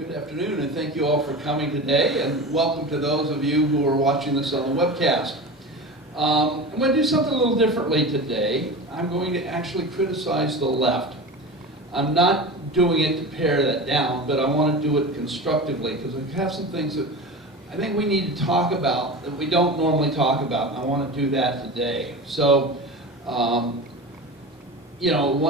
Good afternoon, and thank you all for coming today, and welcome to those of you who are watching this on the webcast. I'm going to do something a little differently today. I'm going to actually criticize the left. I'm not doing it to pare that down, but I want to do it constructively because I have some things that I think we need to talk about that we don't normally talk about, and I want to do that today. So, one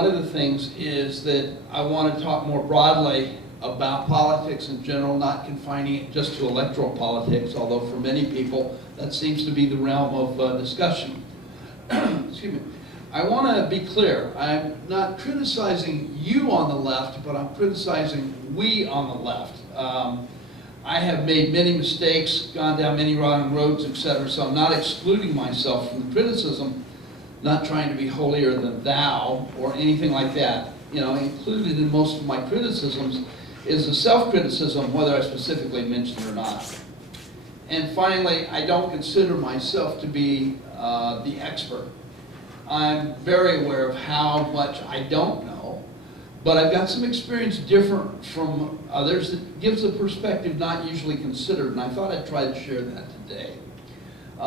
of the things is that I want to talk more broadly about politics in general, not confining it just to electoral politics, although for many people that seems to be the realm of discussion. Excuse me. I want to be clear, I'm not criticizing you on the left, but I'm criticizing we on the left. I have made many mistakes, gone down many wrong roads, etc., so I'm not excluding myself from the criticism, not trying to be holier than thou or anything like that. Included in most of my criticisms is the self-criticism, whether I specifically mentioned it or not. And finally, I don't consider myself to be the expert. I'm very aware of how much I don't know, but I've got some experience different from others that gives a perspective not usually considered, and I thought I'd try to share that today.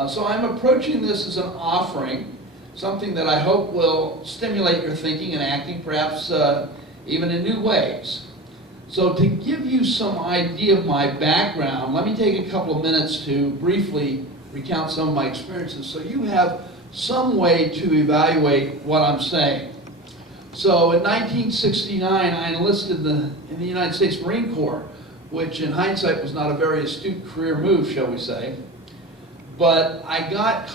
So I'm approaching this as an offering, something that I hope will stimulate your thinking and acting, perhaps even in new ways. So to give you some idea of my background, let me take a couple of minutes to briefly recount some of my experiences so you have some way to evaluate what I'm saying. So in 1969, I enlisted in the United States Marine Corps, which in hindsight was not a very astute career move, shall we say. But I got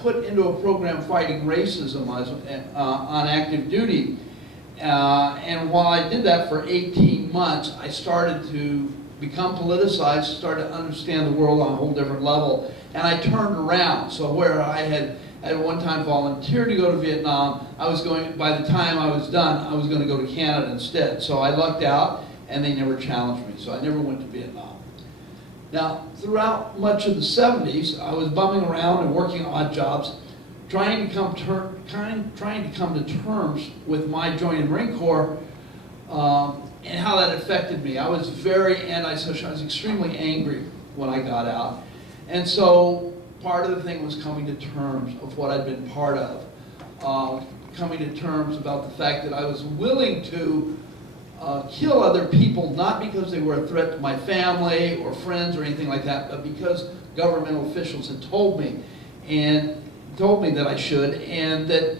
put into a program fighting racism on active duty. And while I did that for 18 months, I started to become politicized, started to understand the world on a whole different level, and I turned around. So where I had at one time volunteered to go to Vietnam, by the time I was done, I was going to go to Canada instead. So I lucked out, and they never challenged me, so I never went to Vietnam. Now, throughout much of the 70s, I was bumming around and working odd jobs, trying to come to terms with my joining the Marine Corps and how that affected me. I was very antisocial. I was extremely angry when I got out. And so part of the thing was coming to terms of what I'd been part of, coming to terms about the fact that I was willing to kill other people, not because they were a threat to my family or friends or anything like that, but because governmental officials had told me that I should, and that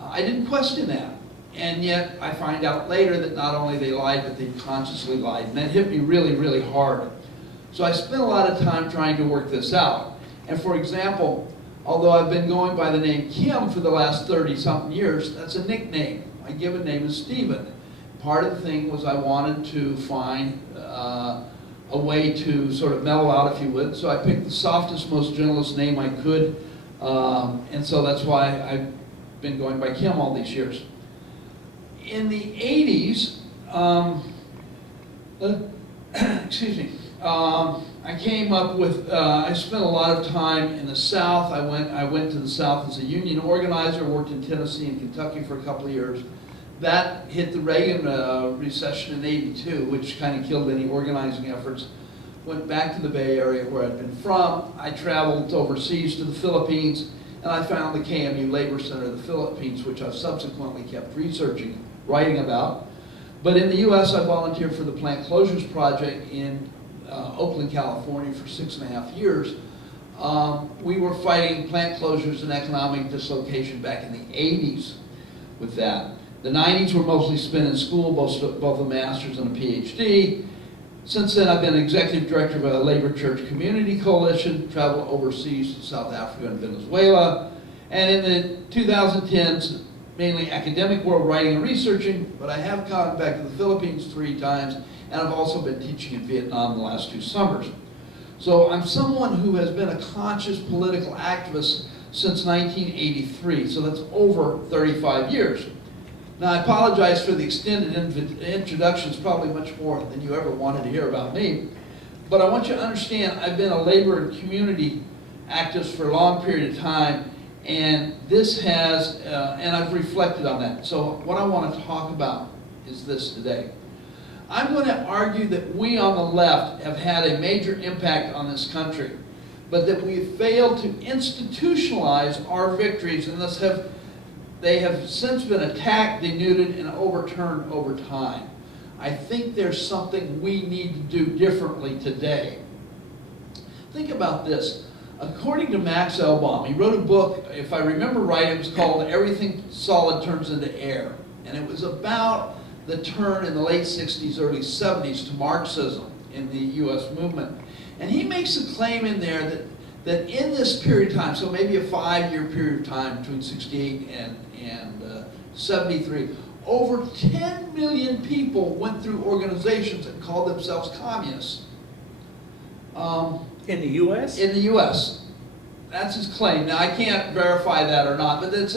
I didn't question that. And yet I find out later that not only they lied, but they consciously lied. And that hit me really, really hard. So I spent a lot of time trying to work this out. And for example, although I've been going by the name Kim for the last 30-something years, that's a nickname. My given name is Stephen. Part of the thing was I wanted to find a way to sort of mellow out, if you would. So I picked the softest, most gentlest name I could. And so that's why I've been going by Kim all these years. In the 80s, I came up with, I spent a lot of time in the South. I went to the South as a union organizer, worked in Tennessee and Kentucky for a couple of years. That hit the Reagan recession in '82, which kind of killed any organizing efforts. Went back to the Bay Area where I'd been from. I traveled overseas to the Philippines, and I found the KMU Labor Center of the Philippines, which I've subsequently kept researching, writing about. But in the US, I volunteered for the Plant Closures Project in Oakland, California for 6.5 years. We were fighting plant closures and economic dislocation back in the 80s with that. The 90s were mostly spent in school, both a master's and a PhD. Since then, I've been executive director of a labor church community coalition, traveled overseas to South Africa and Venezuela, and in the 2010s, mainly academic world, writing and researching, but I have gone back to the Philippines 3 times, and I've also been teaching in Vietnam the last 2 summers. So I'm someone who has been a conscious political activist since 1983, so that's over 35 years. Now, I apologize for the extended introductions, probably much more than you ever wanted to hear about me. But I want you to understand I've been a labor and community activist for a long period of time, and this has, and I've reflected on that. So what I want to talk about is this today. I'm going to argue that we on the left have had a major impact on this country, but that we've failed to institutionalize our victories, and they have since been attacked, denuded, and overturned over time. I think there's something we need to do differently today. Think about this. According to Max Elbaum, he wrote a book, if I remember right, it was called Everything Solid Turns into Air. And it was about the turn in the late 60s, early 70s to Marxism in the US movement. And he makes a claim in there that in this period of time, so maybe a 5-year period of time between 68 and 73, over 10 million people went through organizations that called themselves communists. In the U.S.? In the U.S. That's his claim. Now, I can't verify that or not, but it's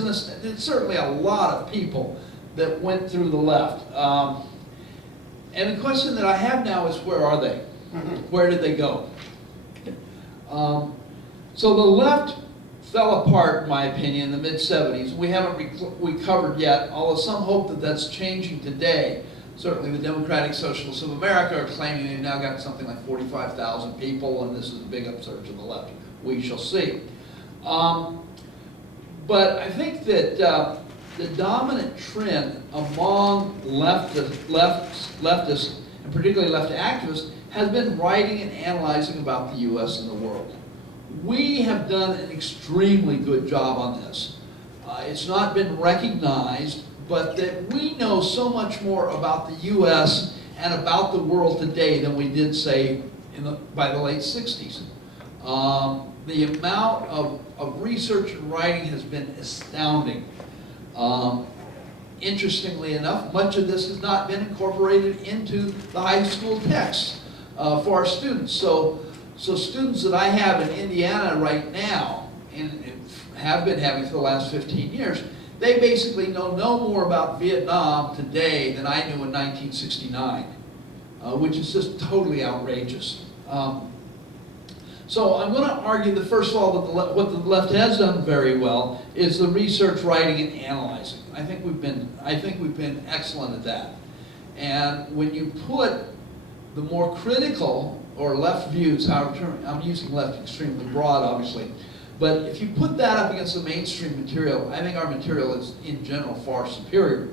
certainly a lot of people that went through the left. And the question that I have now is, where are they? Where did they go? So the left fell apart, in my opinion, in the mid-70s. We haven't recovered yet, although some hope that that's changing today. Certainly the Democratic Socialists of America are claiming they've now got something like 45,000 people, and this is a big upsurge in the left. We shall see. But I think that the dominant trend among leftists, and particularly left activists, has been writing and analyzing about the U.S. and the world. We have done an extremely good job on this. It's not been recognized, but that we know so much more about the U.S. and about the world today than we did, say, by the late 60s. The amount of research and writing has been astounding. Interestingly enough, much of this has not been incorporated into the high school texts for our students. So students that I have in Indiana right now, and have been having for the last 15 years, they basically know no more about Vietnam today than I knew in 1969, which is just totally outrageous. So I'm going to argue that, first of all, that what the left has done very well is the research, writing, and analyzing. I think we've been excellent at that. And when you put the more critical or left views, I'm using left extremely broad, obviously, but if you put that up against the mainstream material, I think our material is, in general, far superior.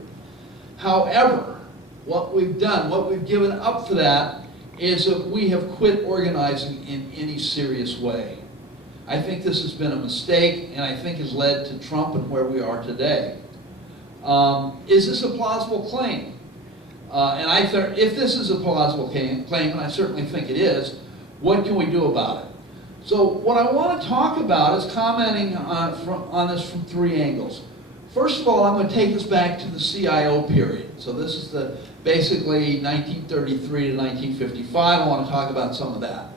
However, what we've done, what we've given up for that, is that we have quit organizing in any serious way. I think this has been a mistake, and I think has led to Trump and where we are today. Is this a plausible claim? And if this is a plausible claim, and I certainly think it is, what can we do about it? So what I want to talk about is commenting on this from 3 angles. First of all, I'm going to take us back to the CIO period. So this is basically 1933 to 1955. I want to talk about some of that.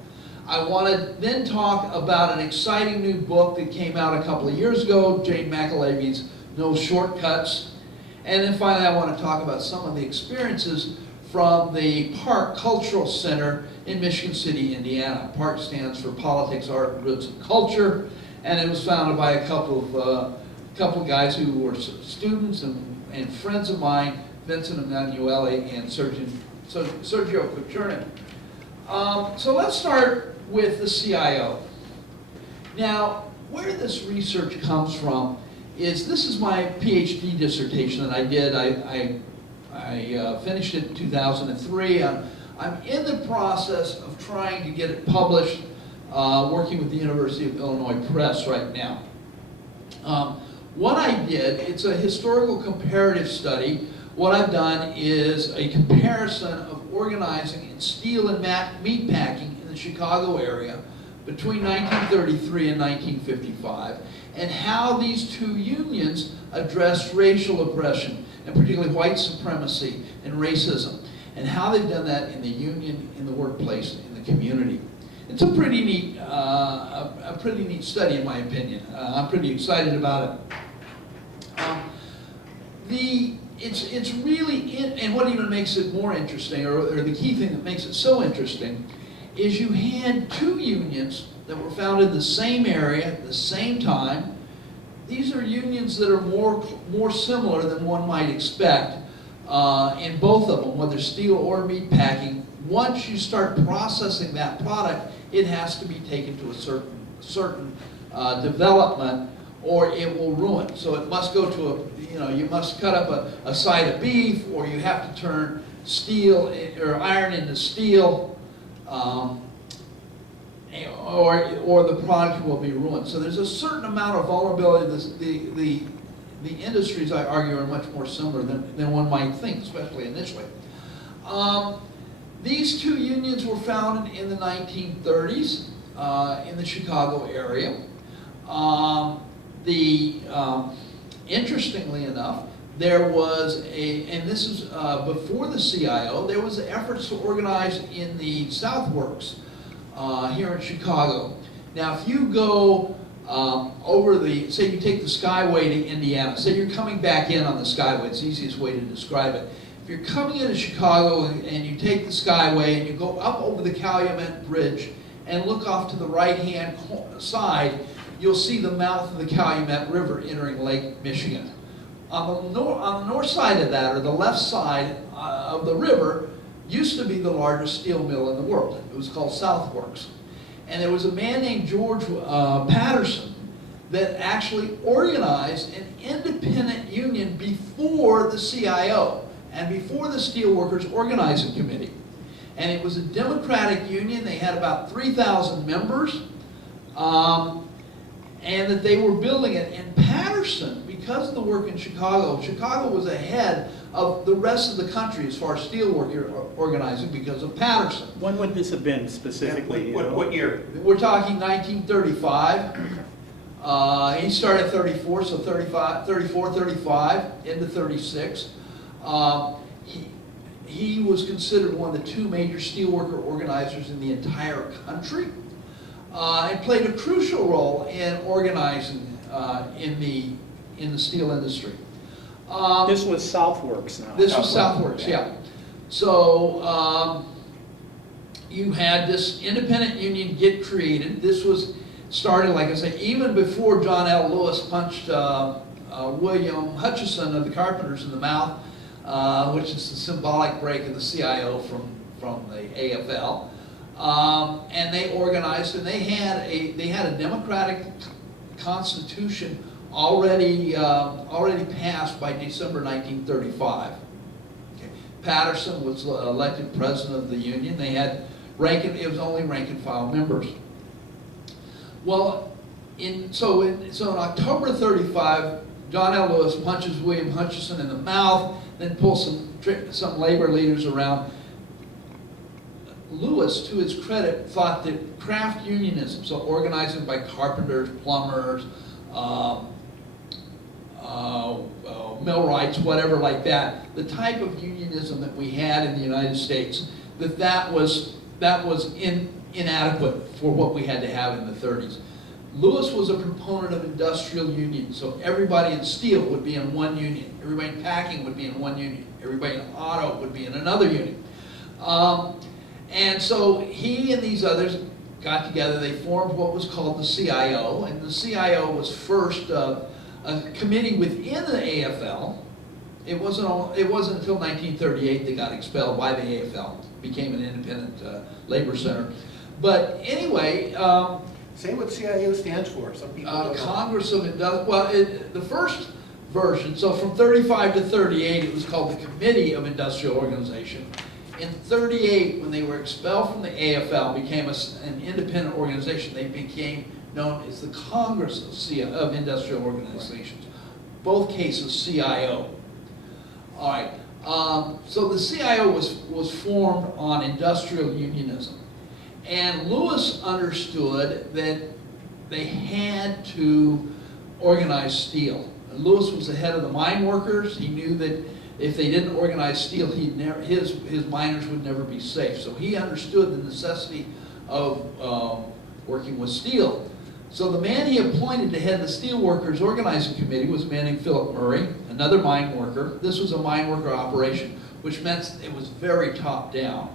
I want to then talk about an exciting new book that came out a couple of years ago, Jane McAlevy's No Shortcuts. And then finally, I want to talk about some of the experiences from the Park Cultural Center in Michigan City, Indiana. PARC stands for Politics, Art, Roots, and Culture, and it was founded by a couple of guys who were students and friends of mine, Vincent Emanuele and Sergio Kuchernin. So let's start with the CIO. Now, where this research comes from is, this is my PhD dissertation that I did. I finished it in 2003. I'm in the process of trying to get it published, working with the University of Illinois Press right now. What I did, it's a historical comparative study. What I've done is a comparison of organizing in steel and meat packing in the Chicago area between 1933 and 1955, and how these 2 unions addressed racial oppression, and particularly white supremacy and racism, and how they've done that in the union, in the workplace, in the community. It's a pretty neat study, in my opinion. I'm pretty excited about it. It's really, and what even makes it more interesting, or the key thing that makes it so interesting, is you had 2 unions that were founded in the same area at the same time. These are unions that are more similar than one might expect. in both of them, whether steel or meat packing. Once you start processing that product, it has to be taken to a certain development, or it will ruin. So it must go to you must cut up a side of beef, or you have to turn steel or iron into steel, or the product will be ruined. So there's a certain amount of vulnerability. The industries, I argue, are much more similar than one might think, especially initially. These two unions were founded in the 1930s in the Chicago area. Interestingly enough, there was and this is before the CIO, there was efforts to organize in the Southworks here in Chicago. Now, if you go say you take the Skyway to Indiana, say you're coming back in on the Skyway, it's the easiest way to describe it. If you're coming into Chicago and you take the Skyway and you go up over the Calumet Bridge and look off to the right-hand side, you'll see the mouth of the Calumet River entering Lake Michigan. On the north side of that, or the left side of the river, used to be the largest steel mill in the world. It was called Southworks. And there was a man named George Patterson that actually organized an independent union before the CIO and before the Steelworkers Organizing Committee. And it was a democratic union. They had about 3,000 members, and that they were building it. And Patterson, because of the work in Chicago, Chicago was ahead of the rest of the country as far as steelworker organizing because of Patterson. When would this have been specifically? What year? We're talking 1935. He started 34, so 34, 35, into 36. He was considered one of the two major steelworker organizers in the entire country, and played a crucial role in organizing in the steel industry. This was Southworks now. This was Southworks, yeah. So you had this independent union get created. This was started, like I say, even before John L. Lewis punched William Hutchison of the Carpenters in the mouth, which is the symbolic break of the CIO from the AFL. And they organized, and they had a democratic constitution already passed by December 1935. Okay. Patterson was elected president of the union. They had it was only rank and file members. Well, so in October 35, John L. Lewis punches William Hutchison in the mouth, then pulls some labor leaders around. Lewis, to his credit, thought that craft unionism, so organizing by carpenters, plumbers, millwrights, whatever like that, the type of unionism that we had in the United States, that was inadequate for what we had to have in the 30s. Lewis was a proponent of industrial unions, so everybody in steel would be in one union, everybody in packing would be in one union, everybody in auto would be in another union. And so he and these others got together, they formed what was called the CIO, and the CIO was first a committee within the AFL. It wasn't until 1938 they got expelled by the AFL, became an independent labor center. But anyway, Say what CIO stands for. Some people don't know. Congress of the first version, so from 35 to 38, it was called the Committee of Industrial Organization. In 38, when they were expelled from the AFL, became an independent organization, they became known as the Congress of Industrial Organizations. Both cases, CIO. All right. So the CIO was formed on industrial unionism. And Lewis understood that they had to organize steel. Lewis was the head of the mine workers. He knew that if they didn't organize steel, his miners would never be safe. So he understood the necessity of working with steel. So the man he appointed to head the Steelworkers Organizing Committee was a man named Philip Murray, another mine worker. This was a mine worker operation, which meant it was very top down.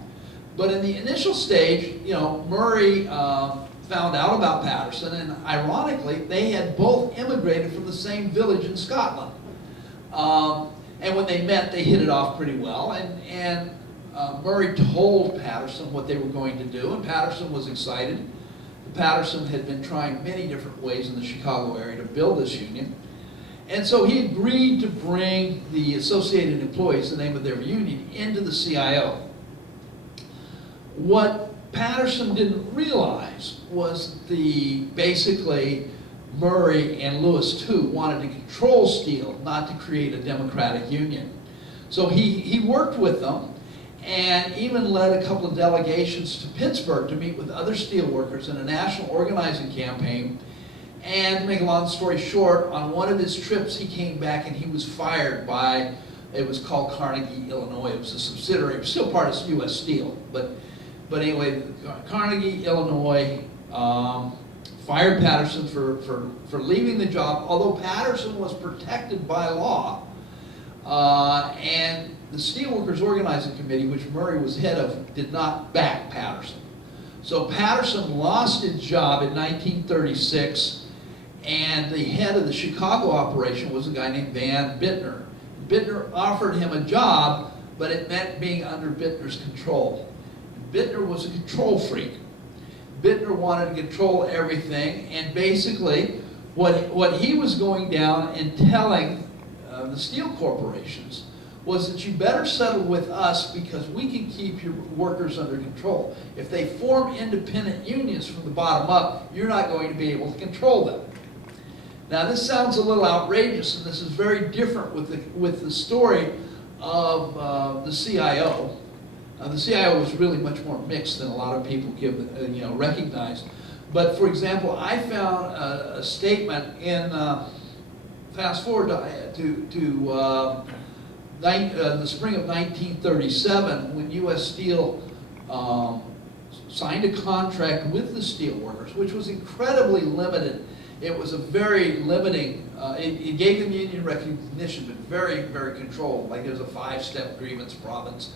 But in the initial stage, Murray found out about Patterson, and ironically, they had both immigrated from the same village in Scotland. And when they met, they hit it off pretty well. And Murray told Patterson what they were going to do, and Patterson was excited. Patterson had been trying many different ways in the Chicago area to build this union. And so he agreed to bring the Associated Employees, the name of their union, into the CIO. What Patterson didn't realize was basically Murray and Lewis too wanted to control steel, not to create a democratic union. So he worked with them and even led a couple of delegations to Pittsburgh to meet with other steel workers in a national organizing campaign. And to make a long story short, on one of his trips he came back and he was fired by, it was called Carnegie, Illinois. It was a subsidiary, it was still part of U.S. Steel. But anyway, Carnegie, Illinois fired Patterson for leaving the job, although Patterson was protected by law. And the Steelworkers Organizing Committee, which Murray was head of, did not back Patterson. So Patterson lost his job in 1936, and the head of the Chicago operation was a guy named Van Bittner. Bittner offered him a job, but it meant being under Bittner's control. Bittner was a control freak. Bittner wanted to control everything, and basically what he was going down and telling the steel corporations was that you better settle with us because we can keep your workers under control. If they form independent unions from the bottom up, you're not going to be able to control them. Now this sounds a little outrageous, and this is very different with the story of the CIO. The CIO was really much more mixed than a lot of people recognize. But for example, I found a statement in, fast forward to the spring of 1937, when U.S. Steel signed a contract with the steel workers, which was incredibly limited. It was a very limiting, it gave them union recognition, but very, very controlled. Like there's a 5-step grievance province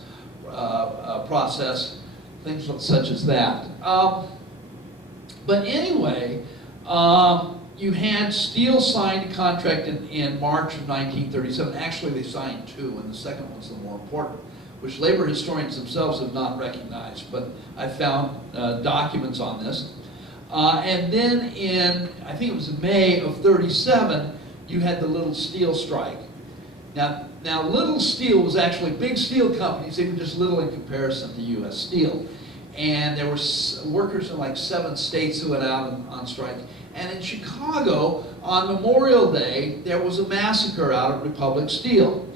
process, things such as that. But anyway, you had Steel signed a contract in March of 1937. Actually, they signed 2, and the second one's the more important, which labor historians themselves have not recognized, but I found documents on this. And then in, I think it was May of 37, you had the Little Steel strike. Now Little Steel was actually big steel companies. They were just little in comparison to U.S. Steel. And there were workers in like 7 states who went out on strike. And in Chicago, on Memorial Day, there was a massacre out at Republic Steel.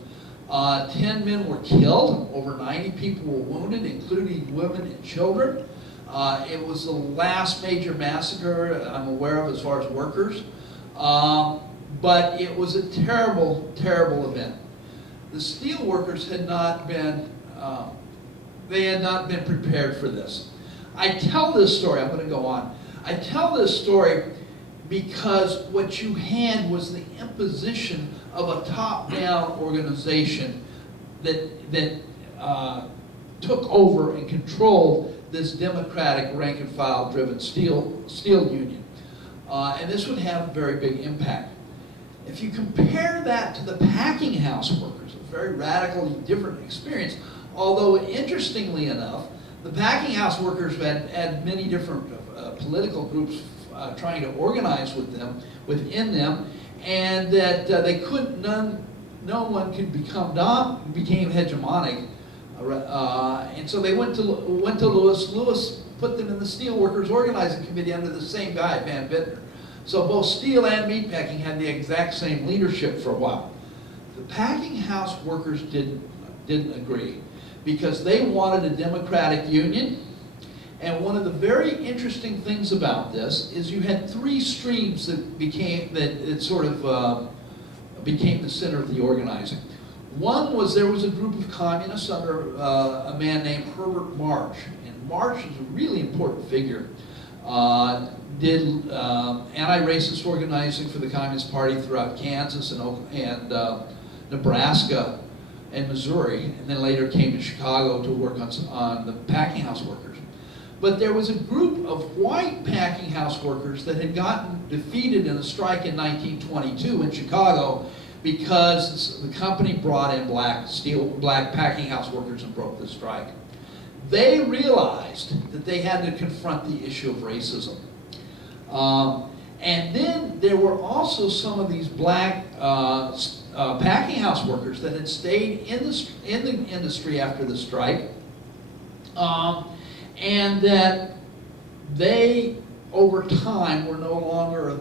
10 men were killed, over 90 people were wounded, including women and children. It was the last major massacre I'm aware of as far as workers. But it was a terrible, terrible event. The steel workers had not been, prepared for this. I tell this story, I'm going to go on. I tell this story because what you had was the imposition of a top-down organization that took over and controlled this democratic rank-and-file driven steel union. And this would have a very big impact. If you compare that to the packing house workers, a very radically different experience, although interestingly enough, the packing house workers had many different political groups trying to organize within them, and that they couldn't, no one could became hegemonic, and so they went to Lewis. Lewis put them in the Steelworkers Organizing Committee under the same guy, Van Bittner. So both steel and meatpacking had the exact same leadership for a while. The packing house workers didn't agree because they wanted a democratic union. And one of the very interesting things about this is you had 3 streams that became the center of the organizing. One was there was a group of communists under a man named Herbert Marsh. And Marsh is a really important figure. Did anti-racist organizing for the Communist Party throughout Kansas and Nebraska and Missouri, and then later came to Chicago to work on the packing house workers. But there was a group of white packing house workers that had gotten defeated in a strike in 1922 in Chicago because the company brought in black packing house workers and broke the strike. They realized that they had to confront the issue of racism. And then there were also some of these black packing house workers that had stayed in the industry after the strike, and that they, over time, were no longer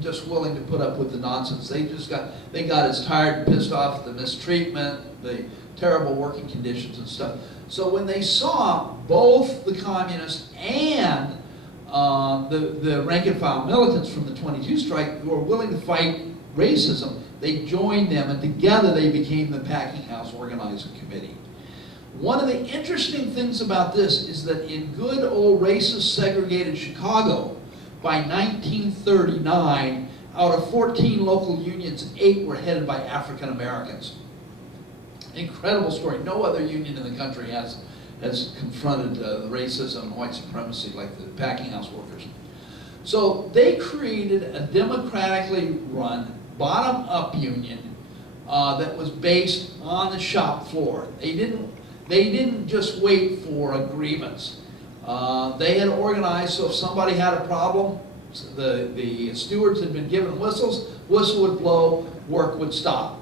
just willing to put up with the nonsense. They got as tired and pissed off at the mistreatment, the terrible working conditions and stuff. So when they saw both the communists and the rank and file militants from the 22 strike who were willing to fight racism, they joined them, and together they became the Packing House Organizing Committee. One of the interesting things about this is that in good old racist segregated Chicago, by 1939, out of 14 local unions, 8 were headed by African Americans. Incredible story. No other union in the country has confronted the racism and white supremacy like the packing house workers. So they created a democratically run, bottom-up union that was based on the shop floor. They didn't just wait for a grievance. They had organized, so if somebody had a problem, the stewards had been given whistles, whistle would blow, work would stop.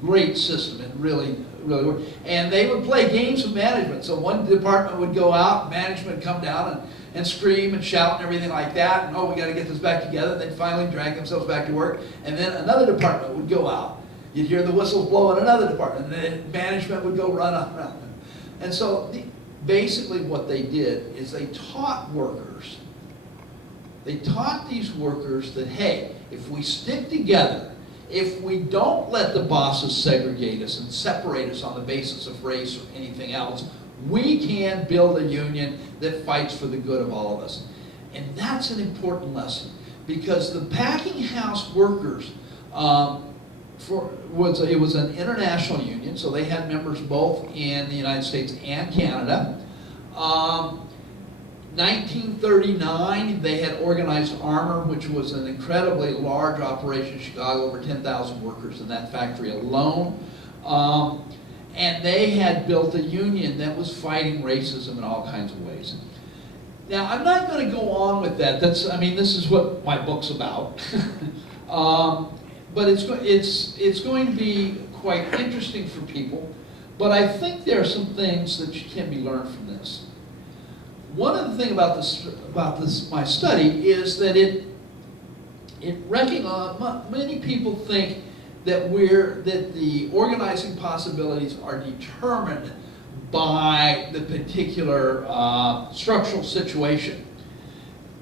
Great system, it really worked. And they would play games of management. So one department would go out, management would come down and scream and shout and everything like that, and oh, we got to get this back together. They'd finally drag themselves back to work, and then another department would go out. You'd hear the whistles blow in another department, and then management would go run around. And so basically what they did is they taught these workers that, hey, if we stick together, if we don't let the bosses segregate us and separate us on the basis of race or anything else, we can build a union that fights for the good of all of us. And that's an important lesson, because the packing house workers, it was an international union, so they had members both in the United States and Canada. 1939, they had organized Armor, which was an incredibly large operation in Chicago, over 10,000 workers in that factory alone. And they had built a union that was fighting racism in all kinds of ways. Now, I'm not going to go on with that. This is what my book's about. But it's going to be quite interesting for people. But I think there are some things that can be learned from this. One of the things about my study is that it recognizes, many people think that the organizing possibilities are determined by the particular structural situation.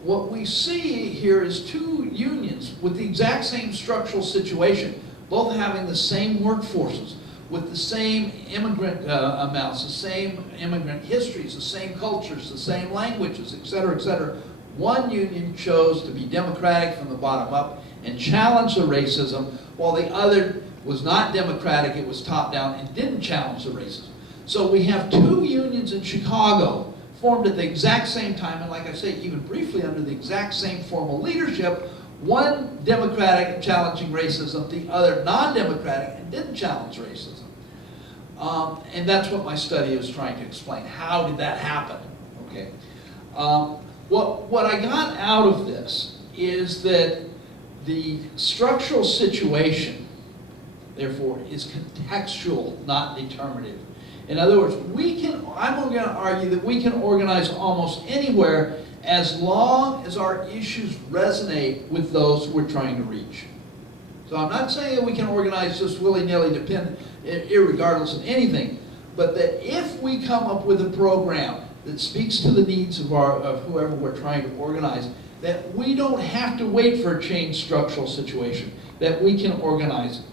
What we see here is two unions with the exact same structural situation, both having the same workforces, with the same immigrant amounts, the same immigrant histories, the same cultures, the same languages, et cetera, et cetera. One union chose to be democratic from the bottom up and challenge the racism, while the other was not democratic, it was top down and didn't challenge the racism. So we have two unions in Chicago formed at the exact same time, and like I say, even briefly under the exact same formal leadership, one democratic and challenging racism, the other non-democratic and didn't challenge racism. And that's what my study is trying to explain. How did that happen? Okay. What I got out of this is that the structural situation, therefore, is contextual, not determinative. In other words, I'm going to argue that we can organize almost anywhere as long as our issues resonate with those we're trying to reach. So I'm not saying that we can organize just willy-nilly, irregardless of anything, but that if we come up with a program that speaks to the needs of whoever we're trying to organize, that we don't have to wait for a changed structural situation, that we can organize it.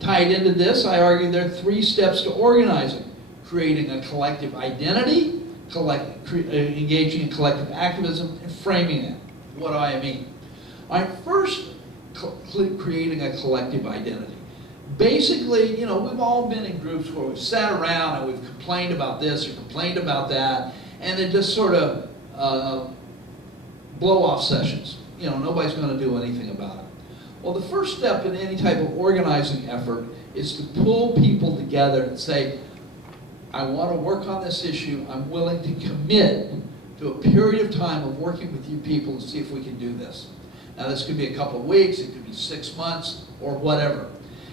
Tied into this, I argue there are 3 steps to organizing: creating a collective identity, engaging in collective activism, and framing it. What do I mean? First, creating a collective identity. Basically, we've all been in groups where we've sat around and we've complained about this or complained about that, and they're just sort of blow-off sessions. Nobody's going to do anything about it. Well, the first step in any type of organizing effort is to pull people together and say, I want to work on this issue. I'm willing to commit to a period of time of working with you people to see if we can do this. Now, this could be a couple of weeks, it could be 6 months, or whatever.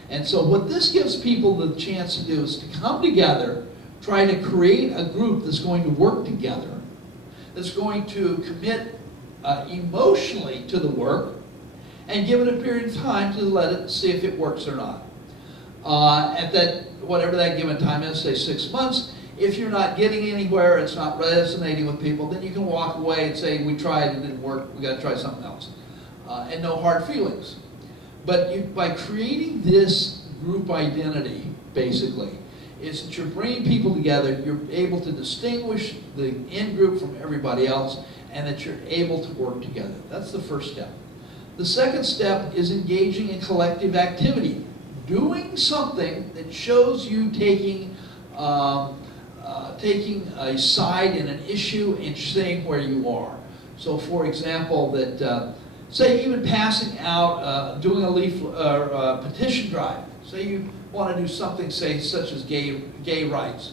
And so what this gives people the chance to do is to come together, try to create a group that's going to work together, that's going to commit emotionally to the work, and give it a period of time to let it see if it works or not. At that, whatever that given time is, say 6 months, if you're not getting anywhere, it's not resonating with people, then you can walk away and say, we tried, it didn't work, we got to try something else. And no hard feelings. But by creating this group identity, basically, is that you're bringing people together, you're able to distinguish the in-group from everybody else, and that you're able to work together. That's the first step. The second step is engaging in collective activity. Doing something that shows you taking a side in an issue and saying where you are. So for example, that say even passing out, doing a petition drive. Say you want to do something, say, such as gay rights.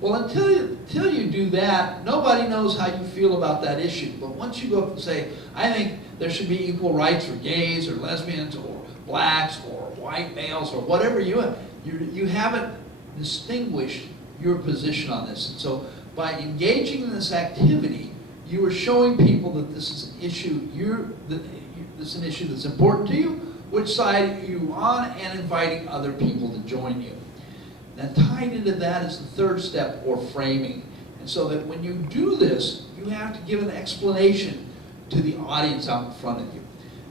Well, until you do that, nobody knows how you feel about that issue. But once you go up and say, I think there should be equal rights for gays or lesbians or blacks or white males or whatever you haven't distinguished your position on this. And so by engaging in this activity, you are showing people that this is an issue this is an issue that's important to you, which side are you on, and inviting other people to join you. Now, tied into that is the third step, or framing. And so that when you do this, you have to give an explanation to the audience out in front of you.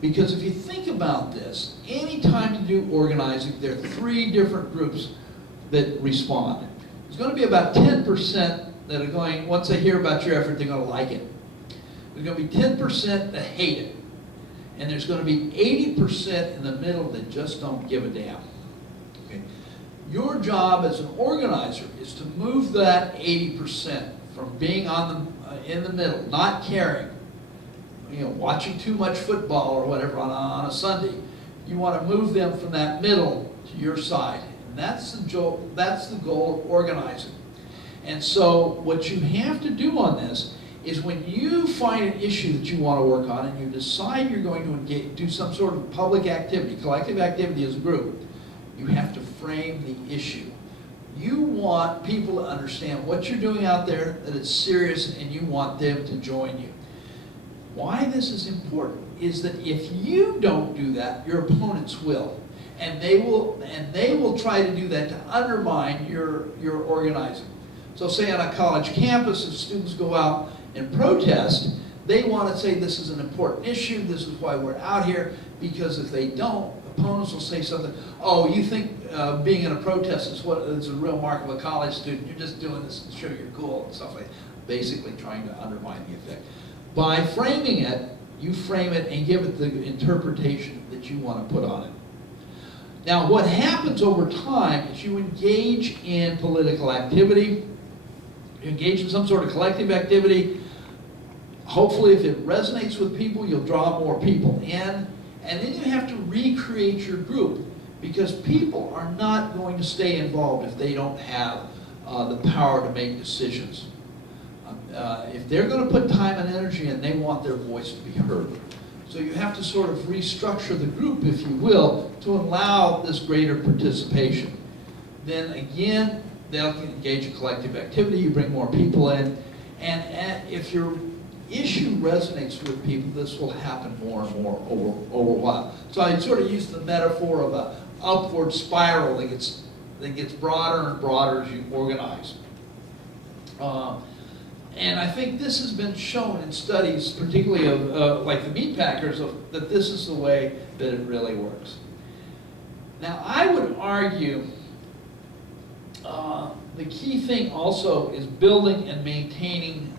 Because if you think about this, any time to do organizing, there are 3 different groups that respond. There's going to be about 10% that are going, once they hear about your effort, they're going to like it. There's going to be 10% that hate it. And there's going to be 80% in the middle that just don't give a damn. Okay? Your job as an organizer is to move that 80% from being in the middle, not caring, watching too much football or whatever on a Sunday. You want to move them from that middle to your side. And that's the goal of organizing. And so what you have to do on this is when you find an issue that you want to work on and you decide you're going to do some sort of public activity, collective activity as a group, you have to frame the issue. You want people to understand what you're doing out there, that it's serious, and you want them to join you. Why this is important is that if you don't do that, your opponents will. And they will try to do that to undermine your organizing. So say on a college campus, if students go out and protest, they want to say this is an important issue, this is why we're out here, because if they don't, opponents will say something, oh, you think being in a protest is a real mark of a college student, you're just doing this to show you're cool and stuff like that, basically trying to undermine the effect. By framing it, you frame it and give it the interpretation that you want to put on it. Now, what happens over time is you engage in political activity, you engage in some sort of collective activity. Hopefully, if it resonates with people, you'll draw more people in. And then you have to recreate your group, because people are not going to stay involved if they don't have the power to make decisions. If they're going to put time and energy in, they want their voice to be heard. So you have to sort of restructure the group, if you will, to allow this greater participation. Then again, they'll engage in collective activity, you bring more people in, and if your issue resonates with people, this will happen more and more over a while. So I sort of use the metaphor of an upward spiral that gets broader and broader as you organize. And I think this has been shown in studies, particularly of like the meat packers, that this is the way that it really works. Now, I would argue the key thing also is building and maintaining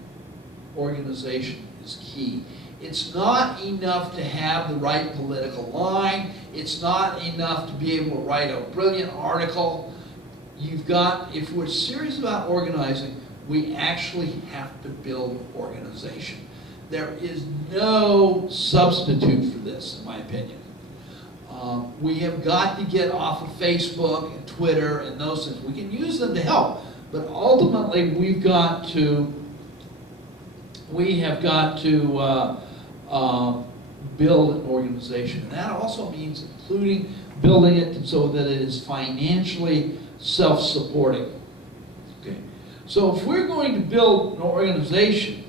organization is key. It's not enough to have the right political line. It's not enough to be able to write a brilliant article. If we're serious about organizing, we actually have to build organization. There is no substitute for this, in my opinion. We have got to get off of Facebook and Twitter and those things. We can use them to help, but ultimately we have got to build an organization. And that also means including building it so that it is financially self-supporting. Okay. So if we're going to build an organization,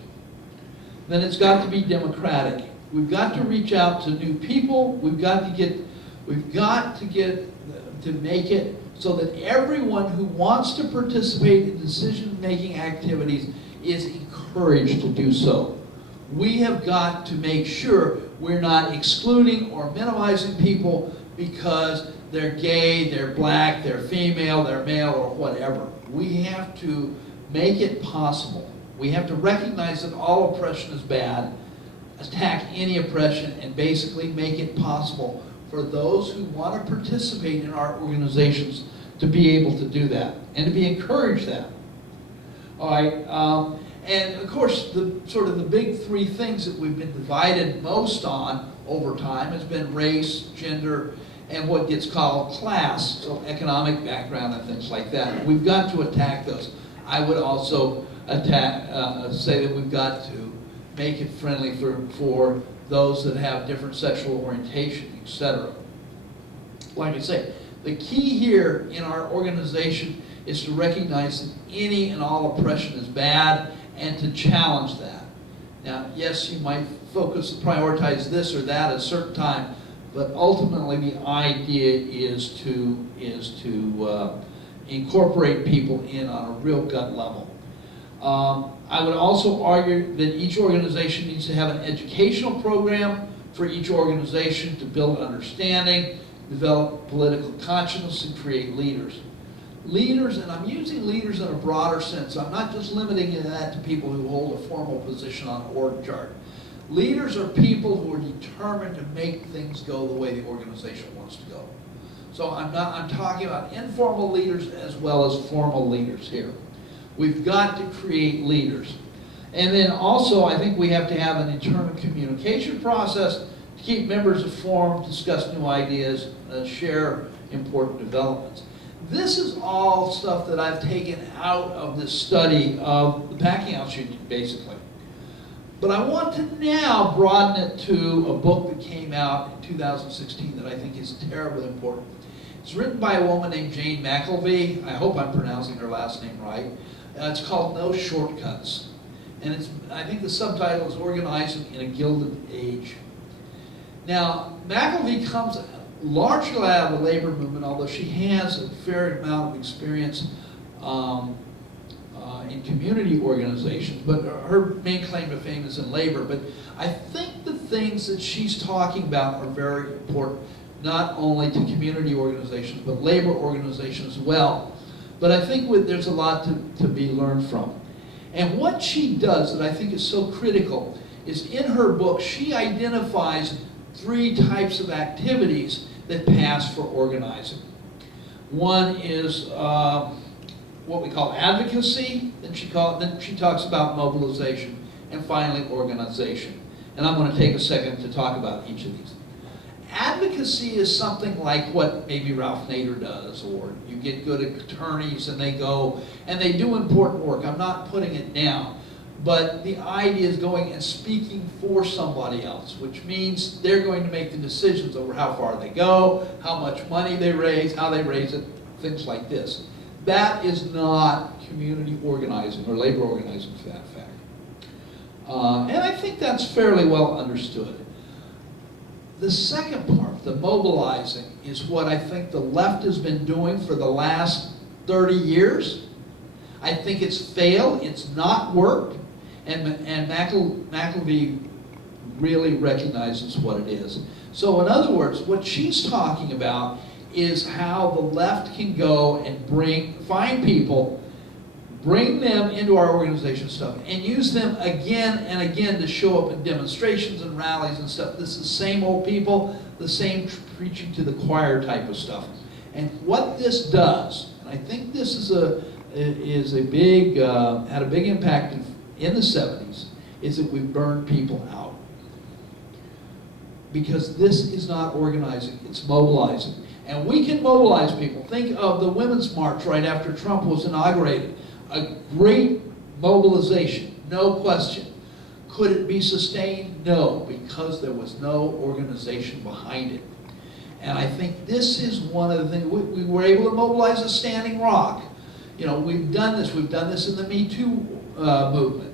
then it's got to be democratic. We've got to reach out to new people. We've got to make it so that everyone who wants to participate in decision-making activities is encouraged to do so. We have got to make sure we're not excluding or minimizing people because they're gay, they're black, they're female, they're male, or whatever. We have to make it possible. We have to recognize that all oppression is bad, attack any oppression, and basically make it possible for those who want to participate in our organizations to be able to do that and to be encouraged that. All right, and of course, the big three things that we've been divided most on over time has been race, gender, and what gets called class, so economic background and things like that. We've got to attack those. I would also say that we've got to make it friendly for those that have different sexual orientation, etc. Like I say, the key here in our organization is to recognize that any and all oppression is bad and to challenge that. Now, yes, you might prioritize this or that at a certain time, but ultimately the idea is to incorporate people in on a real gut level. I would also argue that each organization needs to have an educational program for each organization to build understanding, develop political consciousness, and create leaders. Leaders, and I'm using leaders in a broader sense. I'm not just limiting that to people who hold a formal position on an org chart. Leaders are people who are determined to make things go the way the organization wants to go. So I'm talking about informal leaders as well as formal leaders here. We've got to create leaders. And then also, I think we have to have an internal communication process to keep members informed, discuss new ideas, share important developments. This is all stuff that I've taken out of this study of the packing house union, basically. But I want to now broaden it to a book that came out in 2016 that I think is terribly important. It's written by a woman named Jane McElvey. I hope I'm pronouncing her last name right. It's called No Shortcuts. And I think the subtitle is Organizing in a Gilded Age. Now, McElvey comes largely out of the labor movement, although she has a fair amount of experience in community organizations, but her main claim to fame is in labor. But I think the things that she's talking about are very important, not only to community organizations, but labor organizations as well. But I think there's a lot to be learned from. And what she does that I think is so critical is in her book, she identifies 3 types of activities that pass for organizing. One is what we call advocacy, then she talks about mobilization, and finally organization. And I'm going to take a second to talk about each of these. Advocacy is something like what maybe Ralph Nader does, or you get good attorneys and they go and they do important work. I'm not putting it down, but the idea is going and speaking for somebody else, which means they're going to make the decisions over how far they go, how much money they raise, how they raise it, things like this. That is not community organizing or labor organizing for that fact. And I think that's fairly well understood. The second part, the mobilizing, is what I think the left has been doing for the last 30 years. I think it's failed, it's not worked, and McElvey really recognizes what it is. So in other words, what she's talking about is how the left can go and find people, bring them into our organization stuff, and use them again and again to show up in demonstrations and rallies and stuff. This is the same old people, the same preaching to the choir type of stuff. And what this does, and I think this had a big impact in the 70s, is that we burn people out. because this is not organizing, it's mobilizing. And we can mobilize people. Think of the Women's March right after Trump was inaugurated. A great mobilization, no question. Could it be sustained? No, because there was no organization behind it. And I think this is one of the things, we were able to mobilize a Standing Rock. You know, we've done this in the Me Too movement.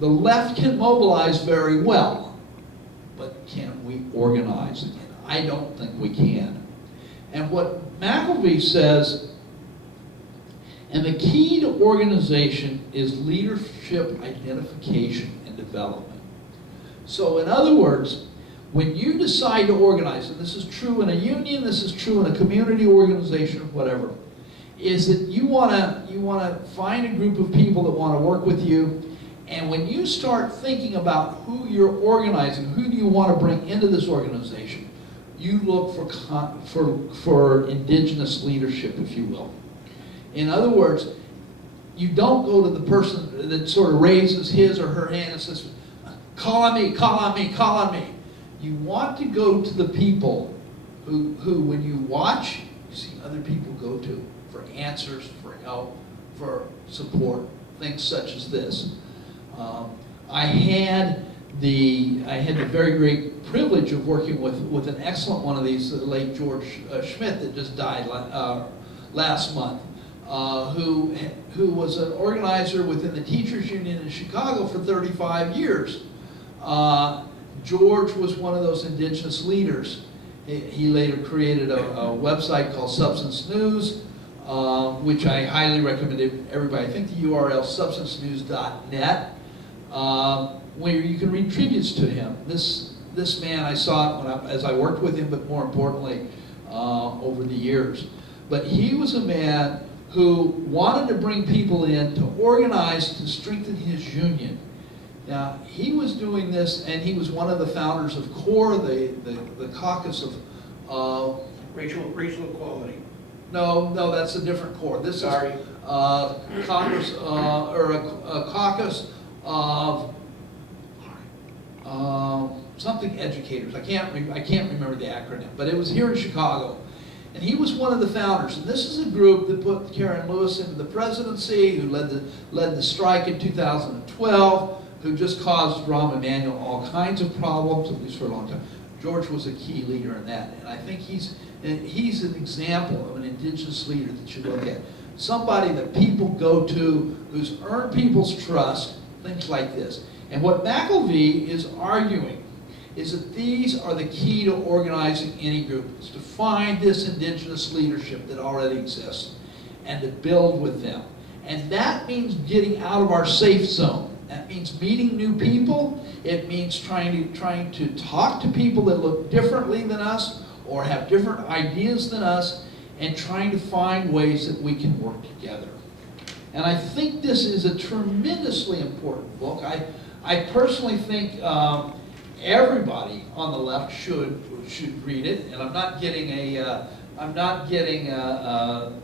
The left can mobilize very well, but can we organize again? I don't think we can. And what McElvey says, and the key to organization is leadership identification and development. So in other words, when you decide to organize, and this is true in a union, this is true in a community organization, whatever, is that you want to find a group of people that want to work with you. And when you start thinking about who you're organizing, who do you want to bring into this organization, you look for indigenous leadership, if you will. In other words, you don't go to the person that sort of raises his or her hand and says, call on me, call on me, call on me. You want to go to the people who when you watch, you see other people go to for answers, for help, for support, things such as this. I had the very great privilege of working with an excellent one of these, the late George Schmidt that just died last month, who was an organizer within the teachers union in Chicago for 35 years. George was one of those indigenous leaders. He later created a website called Substance News, which I highly recommend everybody. I think the URL is substancenews.net, where you can read tributes to him. This man, I saw it as I worked with him, but more importantly, over the years. But he was a man who wanted to bring people in to organize to strengthen his union. Now, he was doing this, and he was one of the founders of CORE, the caucus of... Racial equality. No, that's a different CORE. This is Congress, or a caucus of something educators. I can't remember the acronym, but it was here in Chicago. And he was one of the founders. And this is a group that put Karen Lewis into the presidency, who led the strike in 2012, who just caused Rahm Emanuel all kinds of problems, at least for a long time. George was a key leader in that. And I think he's an example of an indigenous leader that you look at. Somebody that people go to, who's earned people's trust, things like this. And what McElvey is arguing is that these are the key to organizing any group, is to find this indigenous leadership that already exists and to build with them. And that means getting out of our safe zone. That means meeting new people. It means trying to talk to people that look differently than us or have different ideas than us, and trying to find ways that we can work together. And I think this is a tremendously important book. I personally think everybody on the left should read it, and I'm not getting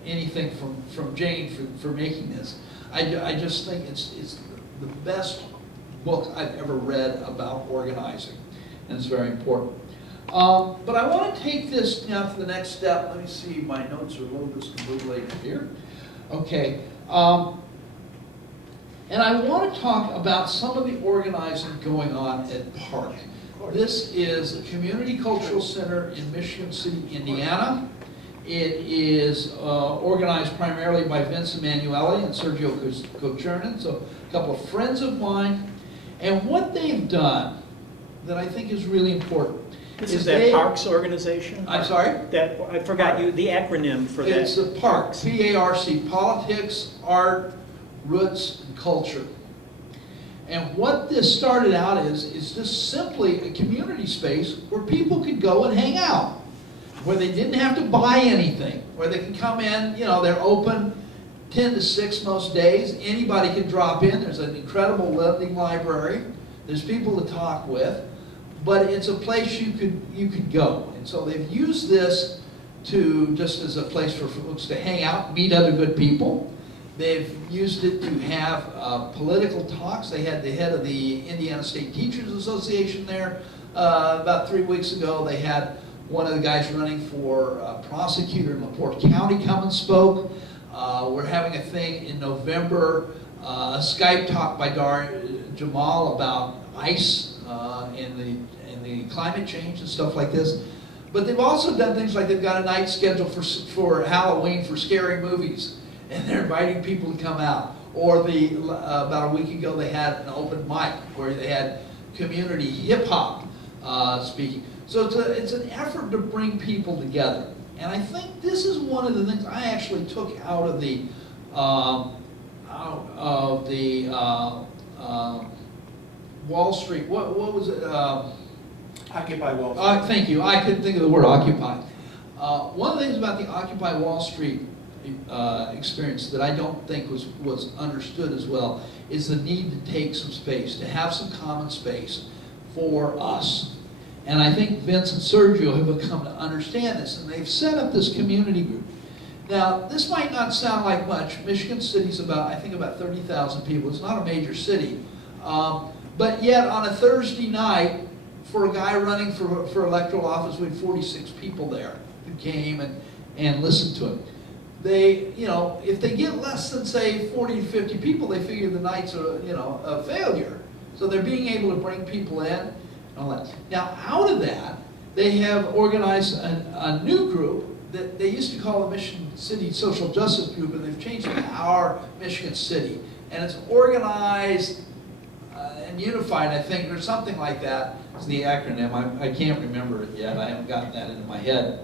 anything from Jane for making this. I just think it's the best book I've ever read about organizing, and it's very important. But I want to take this now to the next step. Let me see, my notes are a little discombobulated here. Okay. And I want to talk about some of the organizing going on at Park. This is a community cultural center in Michigan City, Indiana. It is organized primarily by Vince Emanuele and Sergio Cochernin, so a couple of friends of mine. And what they've done that I think is really important. This is that Parks organization? I'm sorry? That, I forgot the acronym for that. It's the Parks, P-A-R-C, Politics, Art, Roots, and Culture. And what this started out is just simply a community space where people could go and hang out, where they didn't have to buy anything, where they can come in, you know, they're open 10 to 6 most days. Anybody can drop in. There's an incredible lending library. There's people to talk with. But it's a place you could go. And so they've used this to just as a place for folks to hang out, meet other good people. They've used it to have political talks. They had the head of the Indiana State Teachers Association there about 3 weeks ago. They had one of the guys running for prosecutor in LaPorte County come and spoke. We're having a thing in November, a Skype talk by Dar Jamal about ICE and the climate change and stuff like this. But they've also done things like they've got a night schedule for Halloween for scary movies, and they're inviting people to come out. Or about a week ago they had an open mic where they had community hip hop speaking. So it's an effort to bring people together. And I think this is one of the things I actually took out of the Wall Street. What was it? Occupy Wall Street. Thank you. I couldn't think of the word Occupy. One of the things about the Occupy Wall Street experience that I don't think was understood as well is the need to take some space, to have some common space for us. And I think Vince and Sergio have come to understand this, and they've set up this community group. Now, this might not sound like much. Michigan City's I think about 30,000 people. It's not a major city. But yet, on a Thursday night, for a guy running for electoral office, we had 46 people there who came and listened to him. They, if they get less than, say, 40 to 50 people, they figure the night's a failure. So they're being able to bring people in and all that. Now, out of that, they have organized a new group that they used to call the Michigan City Social Justice Group, and they've changed it to Our Michigan City. And it's organized and unified, I think, or something like that. It's the acronym. I can't remember it yet. I haven't gotten that into my head.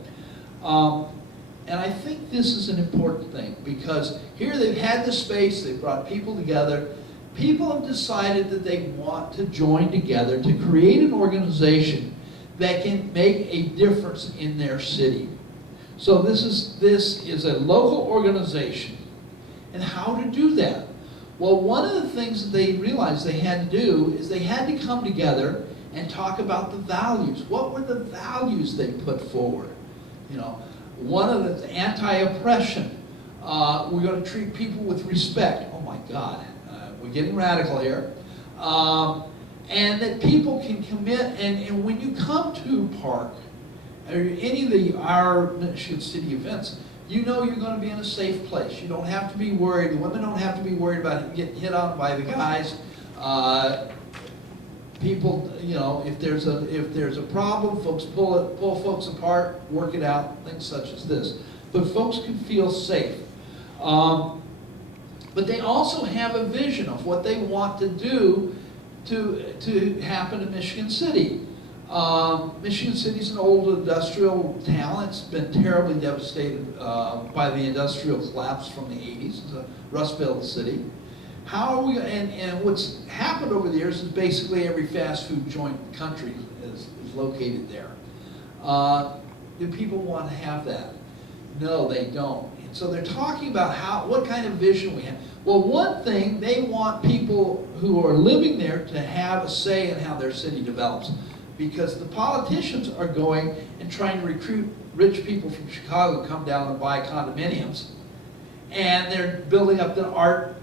And I think this is an important thing, because here they've had the space, they've brought people together. People have decided that they want to join together to create an organization that can make a difference in their city. So this is a local organization. And how to do that? Well, one of the things that they realized they had to do is they had to come together and talk about the values. What were the values they put forward? One of the anti-oppression. We're going to treat people with respect. Oh my God, we're getting radical here. And that people can commit, and when you come to Park, or any of our Michigan City events, you're going to be in a safe place. You don't have to be worried. The women don't have to be worried about getting hit on by the guys. People, if there's a problem, folks pull folks apart, work it out, things such as this. But folks can feel safe. But they also have a vision of what they want to do to happen in Michigan City. Michigan City's an old industrial town. It's been terribly devastated by the industrial collapse from the 80s. It's a Rust Belt city. How are we, and what's happened over the years is basically every fast food joint in the country is located there. Do people want to have that? No, they don't. And so they're talking about what kind of vision we have. Well, one thing, they want people who are living there to have a say in how their city develops, because the politicians are going and trying to recruit rich people from Chicago to come down and buy condominiums, and they're building up the art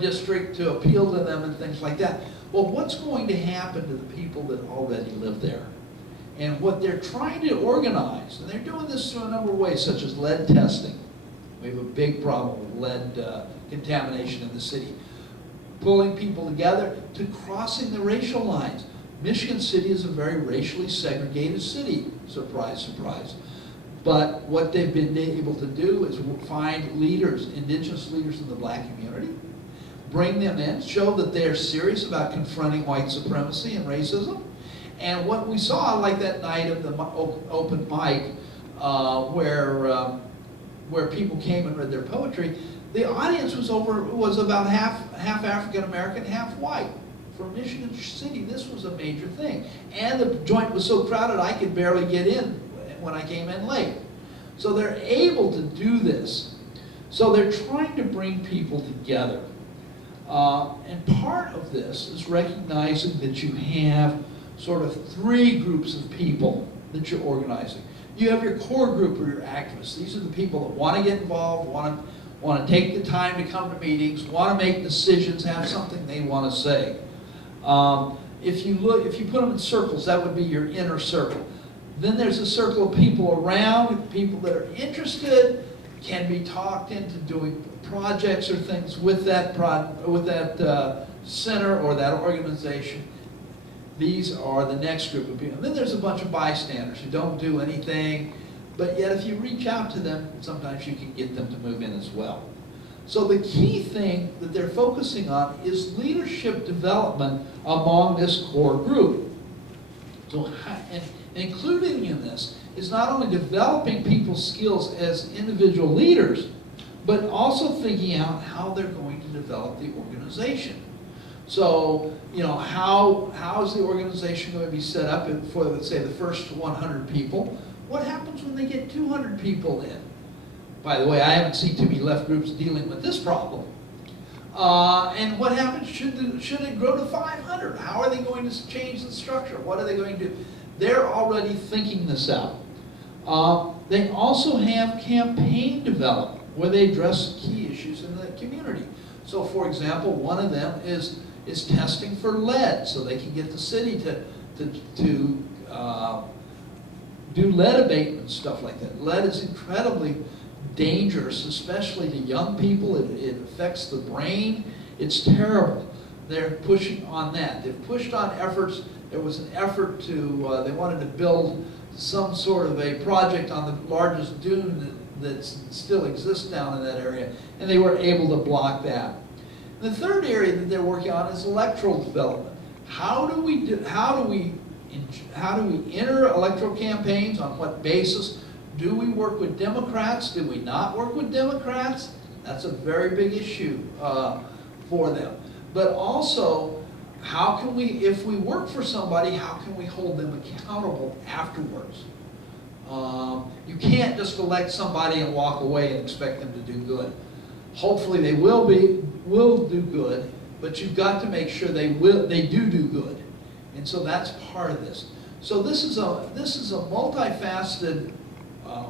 district to appeal to them and things like that. Well, what's going to happen to the people that already live there? And what they're trying to organize, and they're doing this through a number of ways, such as lead testing. We have a big problem with lead contamination in the city. Pulling people together to crossing the racial lines. Michigan City is a very racially segregated city, surprise, surprise. But what they've been able to do is find leaders, indigenous leaders in the black community, bring them in, show that they're serious about confronting white supremacy and racism. And what we saw, like that night of the open mic, where people came and read their poetry, the audience was about half African American, half white. For Michigan City, this was a major thing. And the joint was so crowded I could barely get in when I came in late. So they're able to do this. So they're trying to bring people together. And part of this is recognizing that you have sort of three groups of people that you're organizing. You have your core group or your activists. These are the people that want to get involved, want to take the time to come to meetings, want to make decisions, have something they want to say. If you put them in circles, that would be your inner circle. Then there's a circle of people around, people that are interested, can be talked into doing projects or things with that center or that organization. These are the next group of people. And then there's a bunch of bystanders who don't do anything, but yet if you reach out to them, sometimes you can get them to move in as well. So the key thing that they're focusing on is leadership development among this core group. So, and including in this is not only developing people's skills as individual leaders, but also thinking out how they're going to develop the organization. So, you know, how is the organization going to be set up for, let's say, the first 100 people? What happens when they get 200 people in? By the way, I haven't seen too many left groups dealing with this problem. And what happens should it grow to 500? How are they going to change the structure? What are they going to do? They're already thinking this out. They also have campaign development where they address key issues in the community. So, for example, one of them is testing for lead, so they can get the city to do lead abatement, stuff like that. Lead is incredibly dangerous, especially to young people. It affects the brain. It's terrible. They're pushing on that. They've pushed on efforts. There was an effort to, they wanted to build some sort of a project on the largest dune that still exists down in that area, and they were able to block that. The third area that they're working on is electoral development. How do we enter electoral campaigns? On what basis? Do we work with Democrats? Do we not work with Democrats? That's a very big issue for them. But also, how can we, if we work for somebody, how can we hold them accountable afterwards? You can't just elect somebody and walk away and expect them to do good. Hopefully they will do good, but you've got to make sure they do good. And so that's part of this. So this is a multifaceted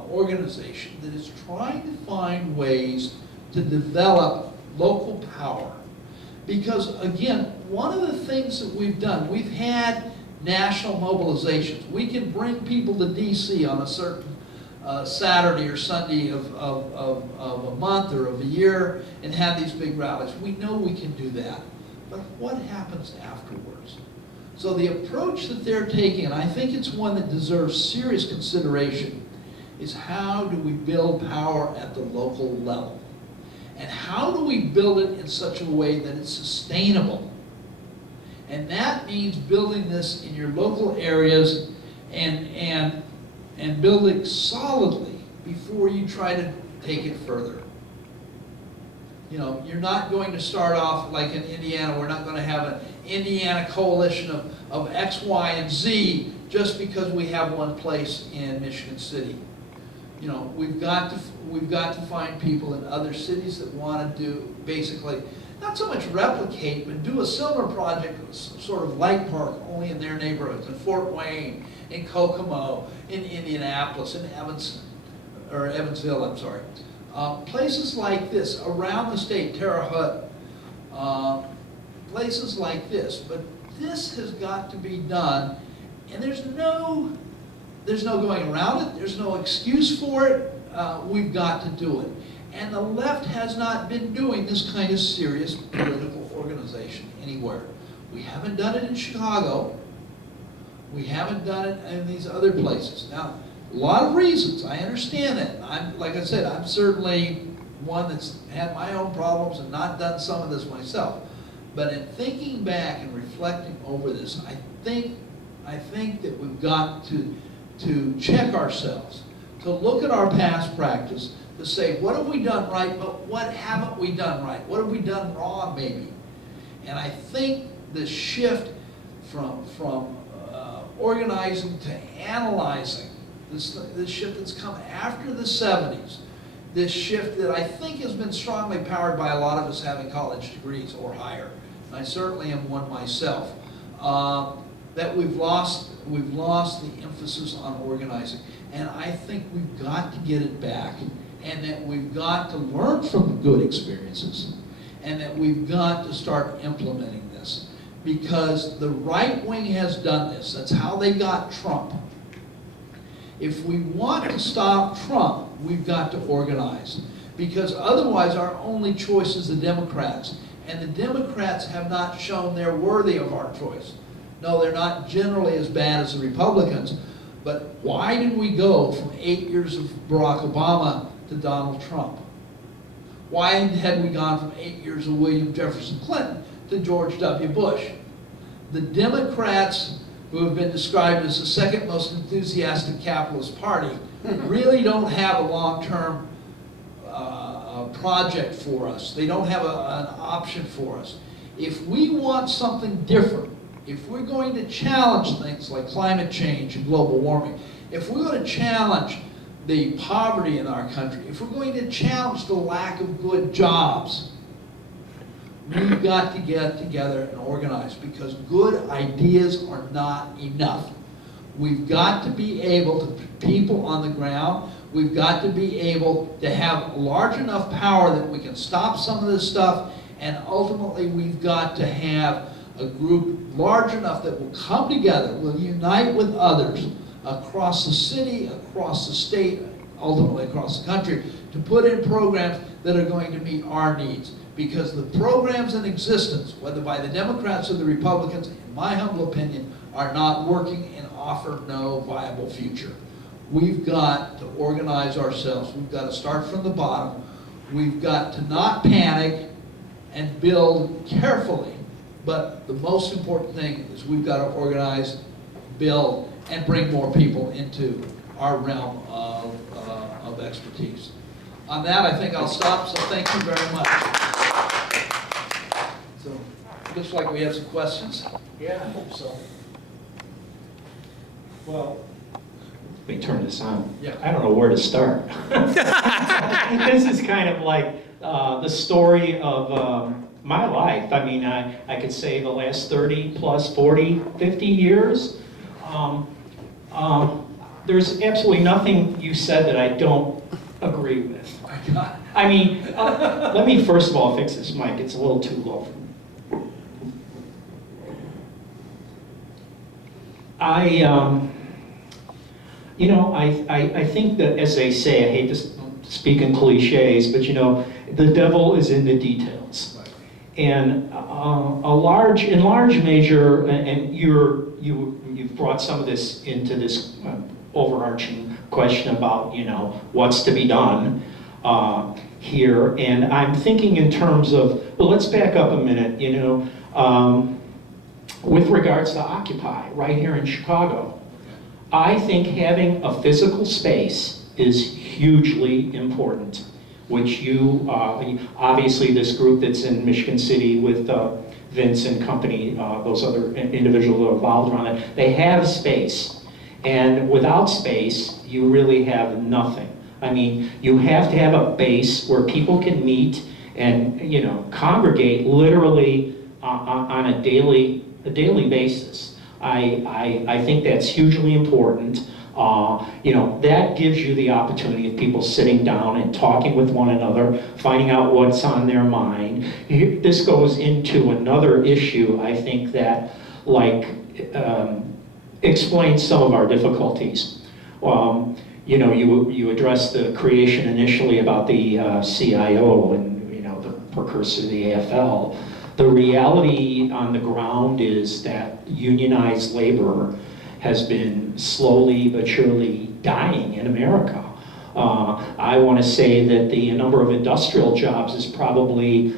organization that is trying to find ways to develop local power. Because again, one of the things that we've done, we've had national mobilizations. We can bring people to DC on a certain Saturday or Sunday of a month or of a year and have these big rallies. We know we can do that. But what happens afterwards? So the approach that they're taking, and I think it's one that deserves serious consideration, is how do we build power at the local level? And how do we build it in such a way that it's sustainable? And that means building this in your local areas and building solidly before you try to take it further. You know, you're not going to start off like in Indiana. We're not going to have an Indiana coalition of X, Y, and Z just because we have one place in Michigan City. You know, we've got to find people in other cities that want to do basically not so much replicate, but do a similar project, sort of like Park, only in their neighborhoods, in Fort Wayne, in Kokomo, in Indianapolis, in Evansville, I'm sorry. Places like this around the state, Terre Haute, places like this. But this has got to be done, and there's no going around it. There's no excuse for it. We've got to do it. And the left has not been doing this kind of serious political organization anywhere. We haven't done it in Chicago. We haven't done it in these other places. Now, a lot of reasons. I understand that. Like I said, I'm certainly one that's had my own problems and not done some of this myself. But in thinking back and reflecting over this, I think that we've got to check ourselves, to look at our past practice, to say, what have we done right, but what haven't we done right? What have we done wrong, maybe? And I think the shift from organizing to analyzing, this shift that's come after the 70s, this shift that I think has been strongly powered by a lot of us having college degrees or higher. I certainly am one myself. That we've lost the emphasis on organizing. And I think we've got to get it back. and that we've got to learn from the good experiences, and that we've got to start implementing this. Because the right wing has done this. That's how they got Trump. If we want to stop Trump, we've got to organize. Because otherwise our only choice is the Democrats. And the Democrats have not shown they're worthy of our choice. No, they're not generally as bad as the Republicans. But why did we go from 8 years of Barack Obama to Donald Trump? Why had we gone from 8 years of William Jefferson Clinton to George W. Bush? The Democrats, who have been described as the second most enthusiastic capitalist party, really don't have a long-term project for us. They don't have an option for us. If we want something different, if we're going to challenge things like climate change and global warming, if we're going to challenge the poverty in our country, if we're going to challenge the lack of good jobs, we've got to get together and organize, because good ideas are not enough. We've got to be able to, people on the ground, we've got to be able to have large enough power that we can stop some of this stuff, and ultimately we've got to have a group large enough that will come together, will unite with others across the city, across the state, ultimately across the country, to put in programs that are going to meet our needs. Because the programs in existence, whether by the Democrats or the Republicans, in my humble opinion, are not working and offer no viable future. We've got to organize ourselves. We've got to start from the bottom. We've got to not panic and build carefully. But the most important thing is we've got to organize, build, and bring more people into our realm of expertise. On that, I think I'll stop, so thank you very much. So, looks like we have some questions. Yeah, I hope so. Well, let me turn this on. Yeah. I don't know where to start. This is kind of like the story of my life. I mean, I could say the last 30 plus 40, 50 years. There's absolutely nothing you said that I don't agree with. I mean, let me first of all fix this mic. It's a little too low. You know, I think that, as they say, I hate to speak in cliches, but you know, the devil is in the details. And in large measure, and you've brought some of this into this overarching question about, you know, what's to be done here. And I'm thinking in terms of, well, let's back up a minute, you know, with regards to Occupy, right here in Chicago. I think having a physical space is hugely important, which you, obviously this group that's in Michigan City with Vince and company, those other individuals who are involved around it, they have space. And without space, you really have nothing. I mean, you have to have a base where people can meet and, you know, congregate literally on a daily basis. I think that's hugely important. You know, that gives you the opportunity of people sitting down and talking with one another, finding out what's on their mind. This goes into another issue, I think, that, like, explains some of our difficulties. You know, you addressed the creation initially about the CIO and, you know, the precursor to the AFL. The reality on the ground is that unionized labor has been slowly but surely dying in America. I want to say that the number of industrial jobs is probably